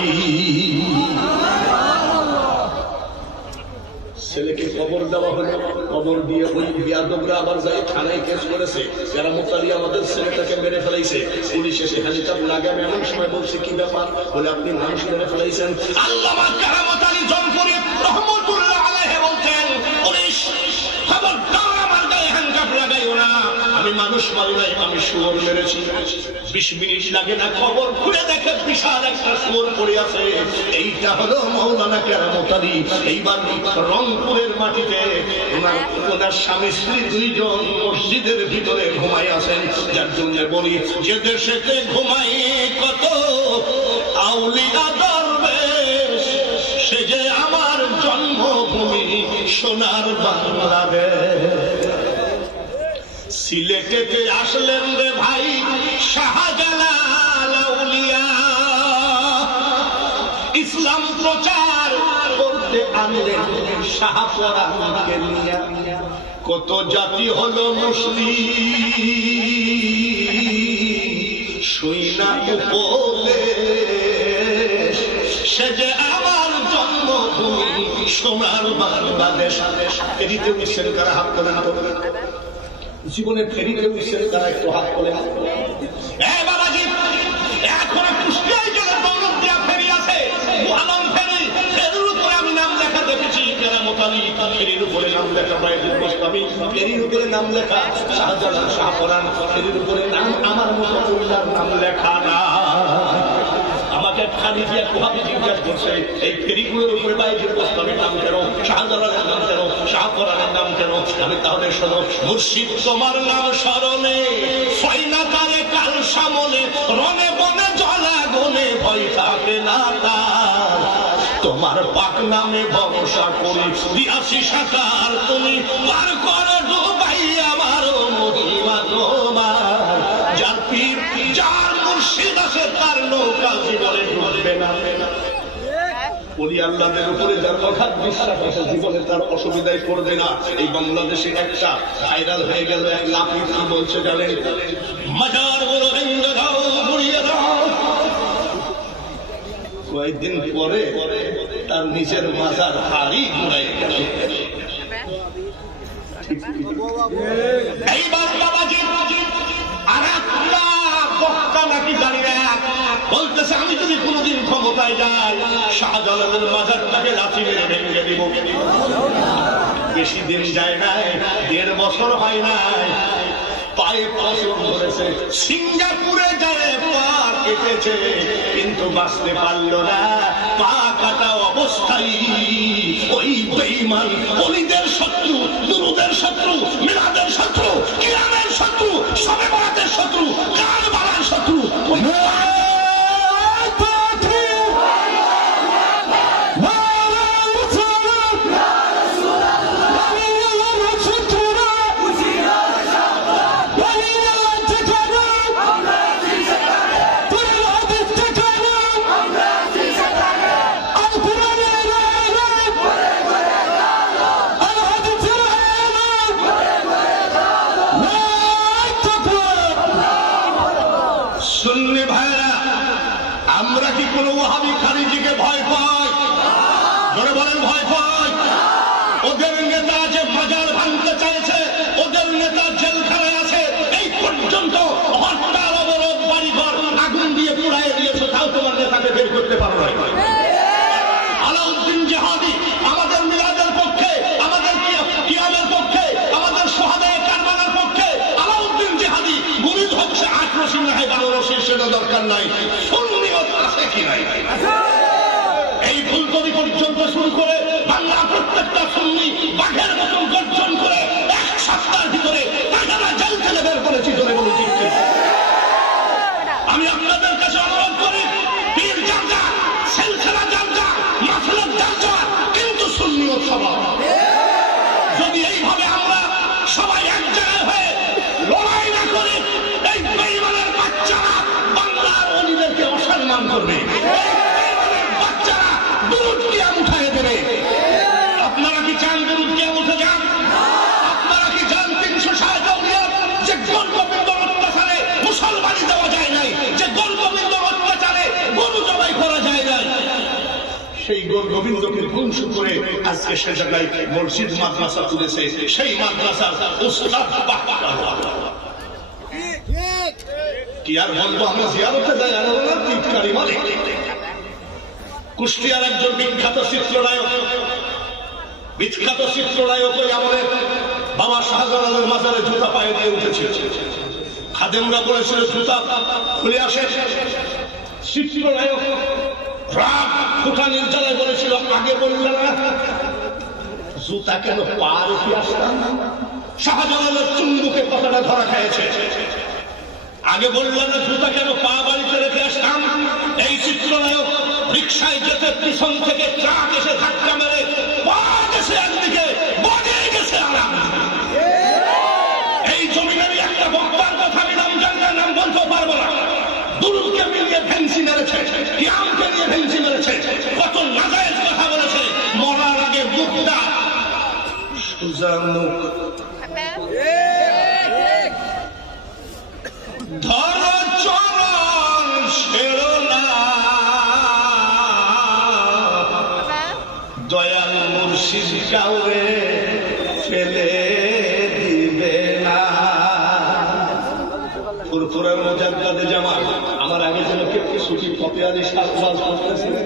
ছেলেকে কবর দেওয়া হলো, কবর দিয়ে ওই বিয়াদবরা আবার যায় থানায় কেস করেছে, কেরামত আলী আমাদের ছেলেটাকে মেরে ফেলাইছে। পুলিশ এসে হেলিকপ্টার লাগামে এমন সময় বলছে কি ব্যাপার? বলে আপনি মানুষ মেরে ফেলাইছেন। আল্লামা কেরামত আলী জোনপুরি রহমতুল্লাহ আলাইহি বলছেন পুলিশ খবরদার আমার গায়ে হ্যান্ডকাফ লাগাইও না, আমি মানুষ মারি নাই, আমি শুয়োর মেরেছি। 20 মিনিট লাগে না, খবর খুলে দেখে বিশাল একটা শুয়োর পড়ে আছে। এইটা হলো মাওলানা কেরামত আলী। এইবার রংপুরের মাটিতে ওনার স্বামী স্ত্রী 2 জন মসজিদের ভিতরে ঘুমাই আছেন। যার জন্য বলি যে দেশেতে ঘুমাই কত আউলিয়া দরবেশ, সে যে আমার জন্মভূমি সোনার বাংলাদেশ। সিলেটেতে আসলেন রে ভাই শাহজালাল আউলিয়া, ইসলাম প্রচার করতে আনলেন শাহপরানকে নিয়া। কত জাতি হলো মুসলিম শুইনা উপদেশ, সে যে আমার জন্মভূমি সোনার বাংলাদেশ। এদিকে উঠছেন কারা? হাত তোলেন তো। জীবনে ফেরিতে উঠছেন তারা? একটু হাত তোলেন। বাবাজি এখন কুষ্টিয়ায় গেলে দৌলতদিয়া ফেরি আছে, মুহালম ফেরি, ফেরির উপরে আমি নাম লেখা দেখেছি কেরামত আলী, ফেরির উপরে নাম লেখা বাইদুল গোস্বামী, ফেরির উপরে নাম লেখা শাহজালাল শাহপরান, ফেরির উপরে নাম আমার মতো উল্লার নাম লেখা না। আমাকে খালি দিয়ে কোহাবি জিজ্ঞাসা করছে এই ফেরিগুলোর উপরে বাইদুল গোস্বামীর নাম কেন, শাহজালালের নাম কেন, শাহপরানের নাম কেন? আমি তাহলে শোনো, মুর্শিদ তোমার নাম স্মরণে ফয়না তারে কাল সামনে পাক নামে ভরসা করি দিয়াছি সাকার তুমি পার করো ডুবাই আমার মহিমা তোমার যার পীর যার মুর্শিদ আছে তার নৌকা জীবনে ডুববে না বলি আল্লাহদের উপরে যার অগাধ বিশ্বাস আছে জীবনে তার অসুবিধায় পড়বে না এই বাংলাদেশে একটা ভাইরাল হয়ে গেল এক লাফি কি বলছে জানেন মাজার গুলো ভেঙে দাও মুড়িয়ে দাও কয়েকদিন পরে তার নিজের মাজার হাড়ি ঘুরাই গেল এইবার বাবাজি আর একটা বক্তা নাকি জানি না বলতেছে আমি যদি কোনদিন ক্ষমতায় যাই শাহজালালের মাজারটাকে লাঠি মেরে ভেঙে দিব বেশি দিন যায় নাই 1.5 বছর হয় নাই পায়ে পাথর ধরেছে সিঙ্গাপুরে যায় পা কেটেছে কিন্তু বাঁচতে পারল না পা কাটা অবস্থায় ওই বেঈমান ওলিদের শত্রু দুরুদের শত্রু মিলাদের শত্রু কিয়ামের শত্রু শবে বরাতের শত্রু কারবালার শত্রু সুন্নি ভাইরা আমরা কি কোন ওয়াহাবি খারিজিকে ভয় পাই ধরে বলেন ভয় পাই ওদের নেতা যে মাজার ভাঙতে চাইছে ওদের নেতা জেলখানায় আছে এই পর্যন্ত হরতাল অবরোধ বাড়িঘর আগুন দিয়ে পুড়াইয়ে দিয়েছে তাও তোমার নেতাকে বের করতে পারো না আলাউদ্দিন জিহাদি আমাদের মিলাদের পক্ষে আমাদের কিয়ামের পক্ষে আমাদের সোহাদায়ে কারবালার পক্ষে আলাউদ্দিন জিহাদি মুরিদ হচ্ছে 8 রশি না হয় 12 রশি সেটা দরকার নাই সুন্নিয়ত আছে কি নাই এই ফুলতলি পর্যন্ত শুরু করে বাংলা প্রত্যেকটা সুন্নি বাঘের মতন গর্জন করে 1 সপ্তাহের ভিতরে তারা জেল থেকে বের করেছি ধরে বলেছি আমি আপনাদের কাছে অনুরোধ করি পীর জালজা সিলসিলা জালজা মাফলাত জালজা কিন্তু সুন্নিয়ত সভা যদি এইভাবে আমরা সবাই এক জায়গায় হয়ে লড়াই না করি এই বেঈমানের বাচ্চারা বাংলার ওলিদেরকে অসম্মান করবে বাচ্চারা দুরুদ কিয়াম উঠায় দেবে আপনারা কি চান দুরুদ কিয়াম উঠে যান আপনারা কি জান 360 আউলিয়া যে গোলগোবিন্দর অত্যাচারে মুসলমানি দেওয়া যায় নাই যে গোলগোবিন্দর অত্যাচারে গরু জবাই করা যায় নাই সেই গোলগোবিন্দকে ধ্বংস করে আজকে সে জায়গায় মসজিদ মাদ্রাসা তুলেছে সেই মাদ্রাসার উস্তাদ কি আর বলবো আমরা জিয়ারতে যাই আল্লাহ তীর্থকারী মানে কুষ্টিয়ার একজন বিখ্যাত চিত্রনায়ক ওই আমাদের বাবা শাহজালালের মাজারে জুতা পায়ে দিয়ে উঠেছে খাদেমরা বলেছিল জুতা খুলে আসে চিত্রনায়ক রাগ ফুটানির জ্বালায় বলেছিল আগে বললেন না জুতা কেন পা রেখে আসতাম শাহজালালের চুম্বুকে কথাটা ধরা খেয়েছে আগে বললেন না জুতা কেন পা বাড়িতে রেখে আসতাম এই চিত্রনায়ক রিক্সায় যেতে পিছন থেকে ট্রাক এসে ধাক্কা মেরে পা গেছে একদিকে বডি গেছে আরাম এই জমিনেরই একটা বক্তার কথা আমি নাম জানি না নাম বলতে পারবো না দুরুদকে মিলিয়ে ভেংসি মেরেছে কিয়ামকে নিয়ে ভেংসি মেরেছে কত নাজায়েজ কথা বলেছে মরার আগে মুখটা সোজা মুখ ধর চরণ ছেড়ো না দয়াল মুর্শিদ কাউরে ফেলে দিবে না ফুরফুরার মুজাদ্দাদে জামাত আমার আগে যেন কেউ সুফি ফতে আলী সাহেব ওয়াজ করতেছিলেন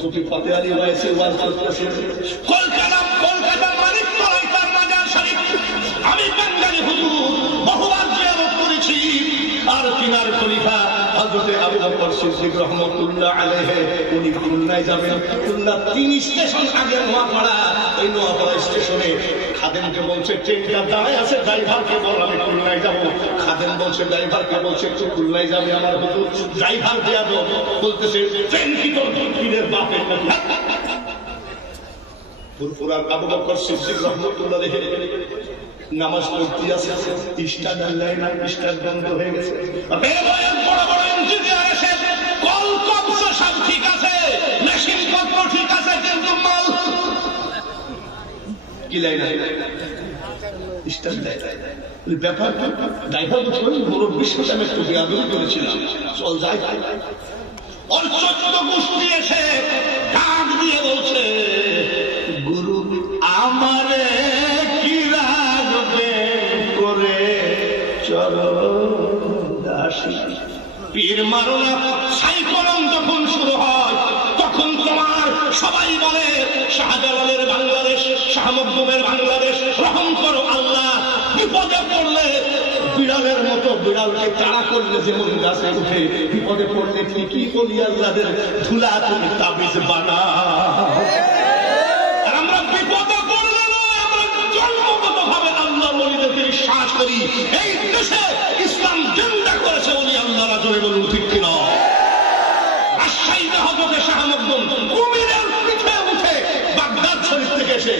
সুফি ফতে আলী ওয়াইসি ওয়াজ করতেছিলেন কলকাতার মানিক তলায় তার মাজার শরীফ আমি বাঙালি হুজুর বহুবার জিয়ারত করেছি আর তিনার খলিফা হযরত আবু বকর সিদ্দিক রাহমাতুল্লাহ আলাইহি উনি খুলনায় যাবেন। খুলনা 3 স্টেশন আগে নোয়াপাড়া, ওই নোয়াপাড়া স্টেশনে খাদেমকে বলছে ট্রেনটা দাঁড়ায় আছে, ড্রাইভারকে বল আমি খুলনায় যাব। খাদেম বলছে ড্রাইভারকে বলছে একটু খুলনায় যাবে আমার হুজুর। ড্রাইভার দেয়া বলতেছে ট্রেন কি তোর পীরের বাপের নাকি? ফুরফুরার আবু বকর সিদ্দিক রাহমাতুল্লাহ আলাইহি নামাজ পড়তে আছে, স্টার্ট দেয় না, স্টার্ট বন্ধ হয়ে গেছে। বড় বড় ইঞ্জিনিয়ার এসে কল কবসা সব ঠিক আছে, মেশিন পত্র ঠিক আছে, কিন্তু মাল কি লাই না স্টার্ট দেয় ওই ব্যাপার। ড্রাইভার বলছে মুরব্বীর সাথে আমি একটু বেয়াদবি করেছিলাম, চল যাই। ওর 14 গোষ্ঠী এসে ডাক দিয়ে বলছে গুরু আমারে কি রাগবে করে চরণদাসী। পীর মারোনা সাইকলন যখন শুরু হয় তখন তোমার সবাই বলে শাহজালালের বাংলাদেশ, শাহ মখদুমের বাংলাদেশ, রহম করো আল্লাহ। বিপদে পড়লে বিড়ালের মতো, বিড়ালকে তাড়া করলে যেমন গাছে উঠে, বিপদে পড়লে কি বলি আল্লাহদের ধুলা তুমি তাবিজ বানা। আর আমরা বিপদে পড়লে নয়, আমরা জন্মগত ভাবে আল্লাহ ওলিদেরকে বিশ্বাস করি। এই দেশে ইসলাম জিন্দা করেছে ওলি আল্লাহরা, জোরে বলুন ঠিক কিনা? রাজশাহীতে হযরত শাহ মখদুম কুমিরের পিঠে উঠে বাগদাদ শরীফ থেকে এসে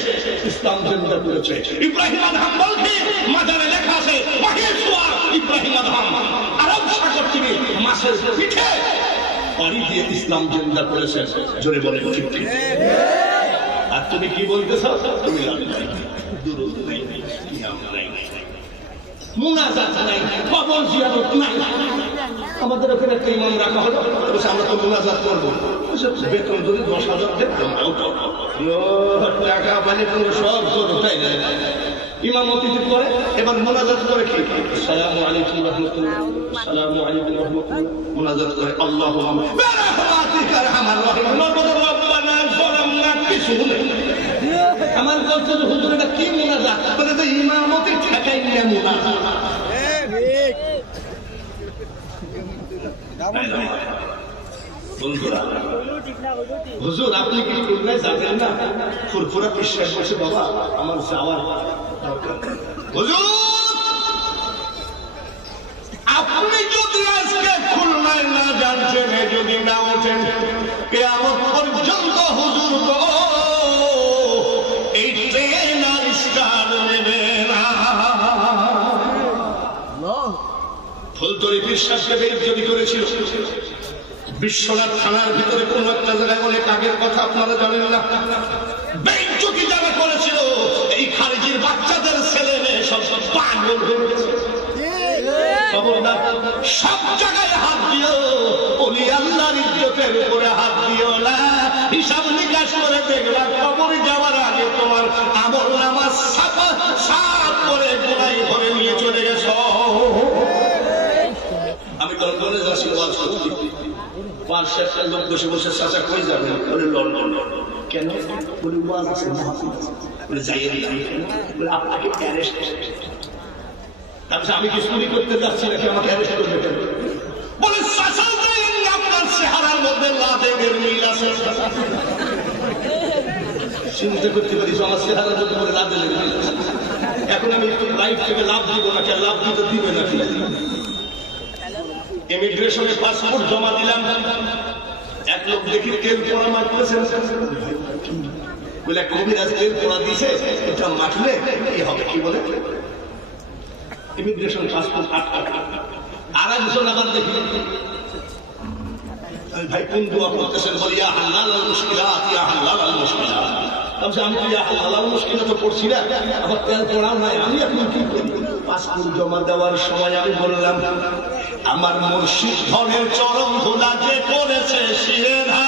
ইসলাম জিন্দা করেছে। ইব্রাহিম আদহাম বলছে মাজারে লেখা আছে মাহেশ্বর ইব্রাহিম আদহাম, আরব সাগর থেকে মাছের পিঠে পাড়ি দিয়ে ইসলাম জিন্দা করেছেন, জোরে বলে ঠিক ঠিক। আর তুমি কি বলতেছ? তুমি দুরূদ নাই, কিয়াম নাই, মুনাজাত নাই, কবর জিয়ারত নাই। আমাদের ওখানে একটা ইমাম রাখা হলো, বলছে আমরা তো মুনাজাত করবো। বেতন যদি 10,000 দেন টাকা মানে পুরো সব তাই না? ইমামতি করে এবার মুনাজাত করে কি আসসালামু আলাইকুম রাহমাতুল্লাহ, আসসালামু আলাইকুম রাহমাতুল্লাহ, মুনাজাত করে আল্লাহুম্মা বিরহমাতিকা আরহামার রাহিম, রব্বানা যালামনা কিছু নেই। আমার বলছে হুজুর এটা কি মুনাজাত? বলে যে ইমামতি ঠেকাই না মুনাজাত। বন্ধুরা, হুজুর আপনি কি খুলনায় যাবেন না? ফুরফুরা বিশ্বাস করছে বাবা আমার যাওয়ার দরকার। হুজুর আপনি যদি আজকে খুলনায় না যাচ্ছেন, যদি না ওঠেন, কিয়ামত পর্যন্ত হুজুর তো এই ট্রেন আর স্টার্ট নেবে না। ফুলতলি বিশ্বাসকে বেইজ্জতি করেছিল। বিশ্বনাথ থানার ভিতরে কোন একটা জায়গায় অনেক আগের কথা, আপনারা জানেন না। বেইজ্জতি যারা করেছিল, এই খারিজির বাচ্চাদের ছেলে মেয়ে সব পাগল হয়ে গেছে। খবরদার সব জায়গায় হাত দিও, ওলি আল্লাহর ইজ্জতের উপরে হাত দিও না। হিসাব নিকাশ করে দেখবা খবর যাওয়ার আগে তোমার আমল নামা সাফ করে গোড়াই ভরে নিয়ে চলে গেছ। আমি লন্ডনে যাচ্ছি ওয়াজ করতে, পাশে একটা লোক বসে বসে চাচা কই যাবে? বলে লন্ডন। কেন? বলে ওয়াজ আছে, মাহফিল আছে। বলে যাইয়ে বলে আপনাকে অ্যারেস্ট করবে। আমি কি চুরি করতে যাচ্ছি নাকি আমাকে অ্যারেস্ট করবে কেন? বলে চাচা যাইয়েন না, আপনার চেহারার মধ্যে লাদেনের মিল আছে। চিন্তা করতে পারি আমার চেহারার মধ্যে বলে লাদেনের মিল আছে। এখন আমি একটু লাইফ থেকে লাভ দিব নাকি? লাভ দিতে দিবে নাকি? ইমিগ্রেশনে পাসপোর্ট জমা দিলাম, এক লোক দেখি তেল পোড়া মারতেছেন। বলে কবিরাজ তেল পোড়া দিছে, এটা মাখলে কি হবে? কি বলে ইমিগ্রেশন পাসপোর্ট আর একজন আবার দেখি ভাই কোন দোয়া করতেছেন? বলি ইয়া হাল্লাল আল মুশকিলাত, ইয়া হাল্লাল আল মুশকিলাত। আমি তো ইয়া হাল্লাল আল মুশকিলাত তো পড়ছি না, আবার তেল পোড়াও নাই। আমি এখন কি করি? পাসপোর্ট জমা দেওয়ার সময় আমি বললাম আমার মুর্শিদ ধনের চরম ধুলা যে করেছে শিরেরা,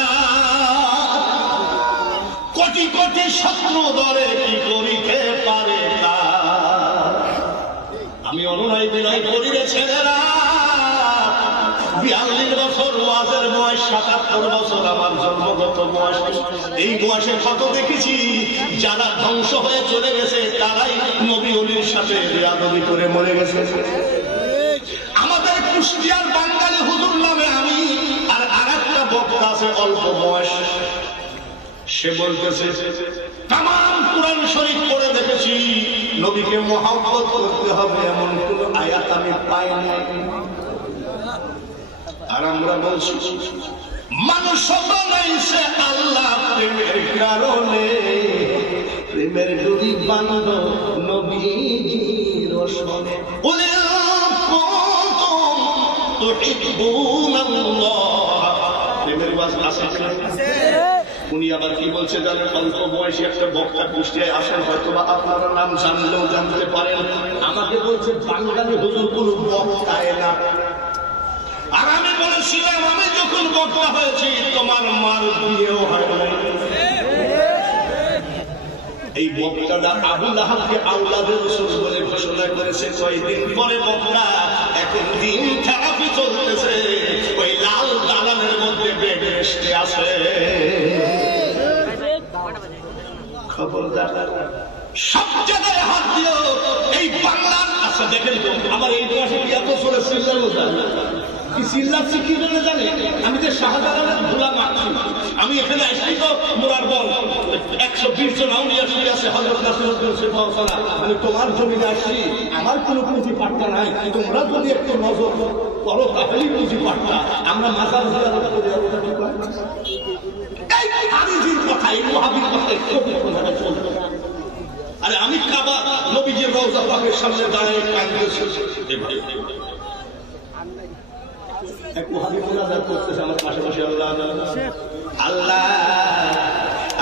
কোটি কোটি শত্রু দরে কি করিতে পারে তা। আমি অনুনয় বিনয় করি রে ছেলেরা, 42 বছর ওয়াজের বয়স, 77 বছর আমার জন্মগত বয়স। এই বয়সে কত দেখেছি যারা ধ্বংস হয়ে চলে গেছে, তারাই নবী ওলির সাথে বেয়াদবি করে মরে গেছে। আমাদের কুষ্টিয়ার বাঙালি হুজুর নামে সে বলতেছে তামাম কুরআন শরীফ পড়ে দেখেছি নবীকে মহব্বত করতে হবে এমন কোন আয়াত আমি পাইনি। আর আমরা বলছি মানুষ বানাইছে আল্লাহ প্রেমের কারণে, প্রেমের ডুবি বান্ধ নবীজির রসনে। প্রেমের বাস আছে। উনি আবার কি বলছে জানেন? অল্প বয়সী একটা বক্তা কুষ্টিয়ায় আসেন, হয়তো বা আপনারা নাম জানলেও জানতে পারেন। আমাকে বলছে বাঙালি হুজুর কোন বক্তায় না। আর আমি বলেছিলাম আমি যখন বক্তা হয়েছি তোমার মার বিয়েও হয় নাই। এই বক্তাটা আবু লাহাবকে আওলাদের রাসূল বলে ঘোষণা করেছে। কয়েকদিন পরে বক্তা এখন দিন থেরাপি চলতেছে, ওই লাল দালানের মধ্যে বেড রেস্টে আছে। খবরদার সব জায়গায় হাত দিও। এই বাংলার আচ্ছা দেখেন তো আমার এই বয়সে এত চলে চিল্লানো যায় কি চিল্লাচ্ছি কি জন্য জানে? আমি যে শাহজালালের গোলাম আছি, আমি এখানে আসছি তো মোরার বল 120 জন আউলিয়া শুয়ে আছে হযরত নাসিরউদ্দিন সিফাউসালা। আমি তোমার জমিতে আসছি, আমার কোনো পুঁজি পাট্টা নাই, তোমরা যদি একটু নজর করো তাহলেই পুঁজি পাট্টা। আমরা মাজার জিয়ারত করে যাবো কি করে? এই হাদিসের কথা, এই ওয়াহাবির কথা একটু চলবে। আরে আমি কাবা নবীজির রওজা পাকের সামনে দাঁড়িয়ে কাঁদতেছি। এক ওয়াহাবি মুনাজাত করতেছে আমার পাশাপাশি, আল্লাহ আল্লাহ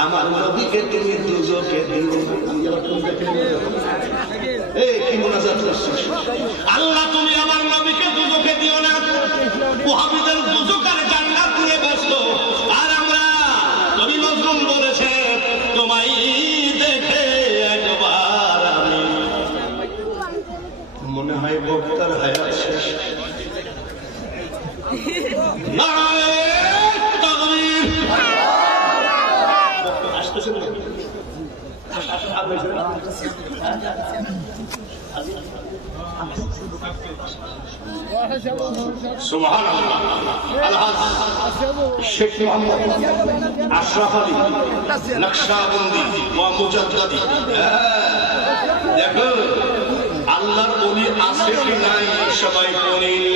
আমার নবীকে তুমি দুজকে দিও। আমি আবার কোন দেখে এই কি মুনাজাত করছিস? আল্লাহ তুমি আমার নবীকে দুজকে দিও না। ওয়াহাবিদের দুজক আর জান্নাত নিয়ে ব্যস্ত, আর আমরা নবী নজরুল বলেছে তোমায় দেখে একবার আমি। মনে হয় বক্তার হায়াত শেষ। সুবহানাল্লাহ। আলহাজ শেখ মোহাম্মদ আশরাফ আলী নকশবন্দি ওয়া মুজাদ্দিদি। দেখো আল্লাহর ওলি আছে কি নাই সবাই বলেন।